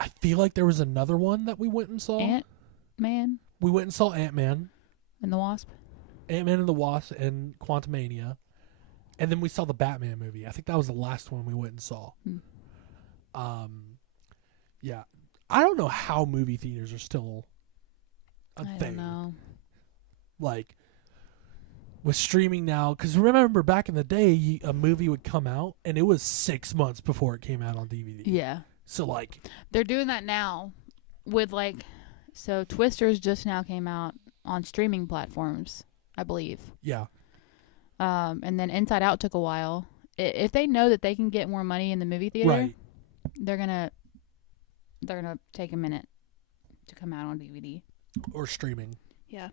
I feel like there was another one that we went and saw. Ant-Man We went and saw Ant-Man. and the Wasp. Ant-Man and the Wasp and Quantumania. And then we saw the Batman movie. I think that was the last one we went and saw. Yeah. I don't know how movie theaters are still a I thing. don't know. Like, with streaming now, because remember back in the day, a movie would come out and it was 6 months before it came out on DVD. Yeah. So, like, They're doing that now with, like, so Twisters just now came out on streaming platforms, I believe. yeah. And then Inside Out took a while. If they know that they can get more money in the movie theater, Right. they're gonna take a minute to come out on DVD. Or streaming. Yeah.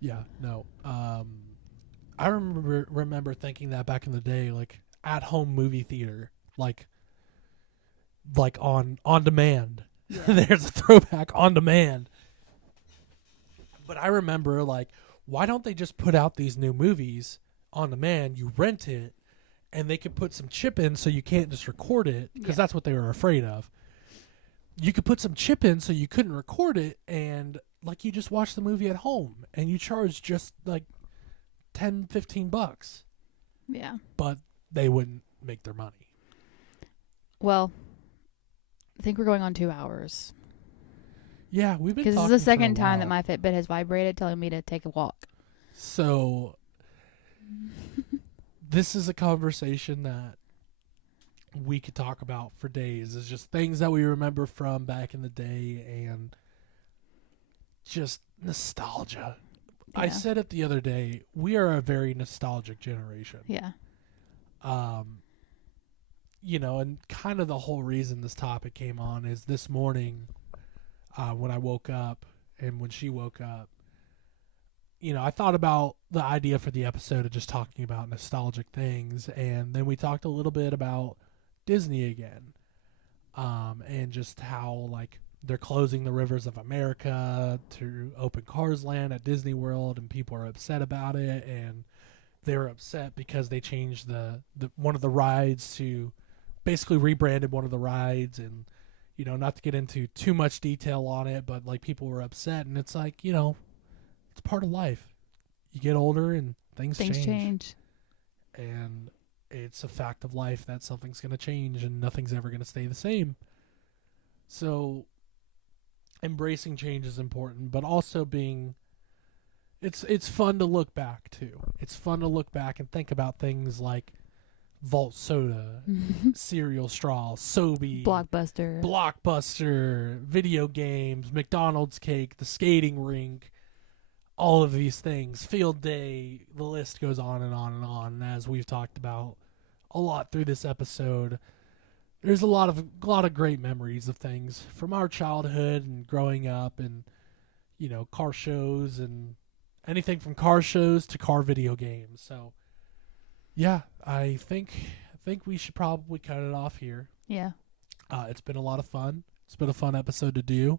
Yeah, no. I remember thinking that back in the day, like, at-home movie theater, like on demand. Yeah. There's a throwback, on demand. But I remember, like, why don't they just put out these new movies on demand? You rent it, and they could put some chip in so you can't just record it, because Yeah. that's what they were afraid of. You could put some chip in so you couldn't record it, and like you just watch the movie at home, and you charge just like $10-15, Yeah. but they wouldn't make their money. Well, I think we're going on 2 hours. Yeah, we've been Because this talking is the second for a time that while. my Fitbit has vibrated telling me to take a walk. So this is a conversation that we could talk about for days. It's just things that we remember from back in the day and just nostalgia. I Yeah. said it the other day. We are a very nostalgic generation. Yeah. You know, and kind of the whole reason this topic came on is this morning when I woke up and when she woke up, you know, I thought about the idea for the episode of just talking about nostalgic things, and then we talked a little bit about Disney again, and just how, like, they're closing the rivers of America to open Cars Land at Disney World, and people are upset about it, and they were upset because they changed the one of the rides to basically rebranded one of the rides, and, you know, not to get into too much detail on it, but, like, people were upset, and it's like, you know, it's part of life. You get older and things change. And it's a fact of life that something's going to change and nothing's ever going to stay the same. So embracing change is important, but also being it's fun to look back too. It's fun to look back and think about things like Vault Soda, cereal straw, Sobe, Blockbuster, video games, McDonald's cake, the skating rink, all of these things, field day, the list goes on and on and on. And as we've talked about a lot through this episode, there's a lot of great memories of things from our childhood and growing up, and, you know, car shows and anything from car shows to car video games. So yeah, I think we should probably cut it off here. Yeah. It's been a lot of fun. It's been a fun episode to do.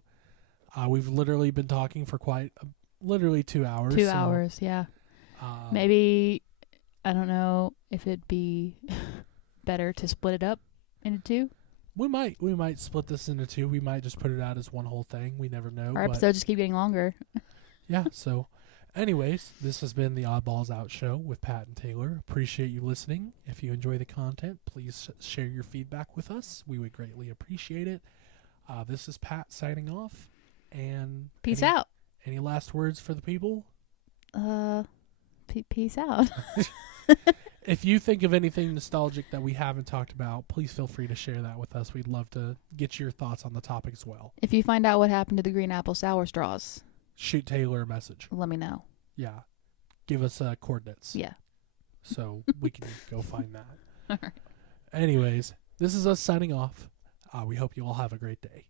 We've literally been talking for literally 2 hours. 2 hours, yeah. Maybe, I don't know if it'd be better to split it up into two. We might split this into two. We might just put it out as one whole thing. We never know. Our But episodes just keep getting longer. yeah, so anyways, this has been the Oddballs Out Show with Pat and Taylor. Appreciate you listening. If you enjoy the content, please share your feedback with us. We would greatly appreciate it. This is Pat signing off. And Peace out. Any last words for the people? Peace out. If you think of anything nostalgic that we haven't talked about, please feel free to share that with us. We'd love to get your thoughts on the topic as well. If you find out what happened to the green apple sour straws, Shoot Taylor a message. let me know. Yeah. Give us coordinates. Yeah. So we can go find that. All right. Anyways, this is us signing off. We hope you all have a great day.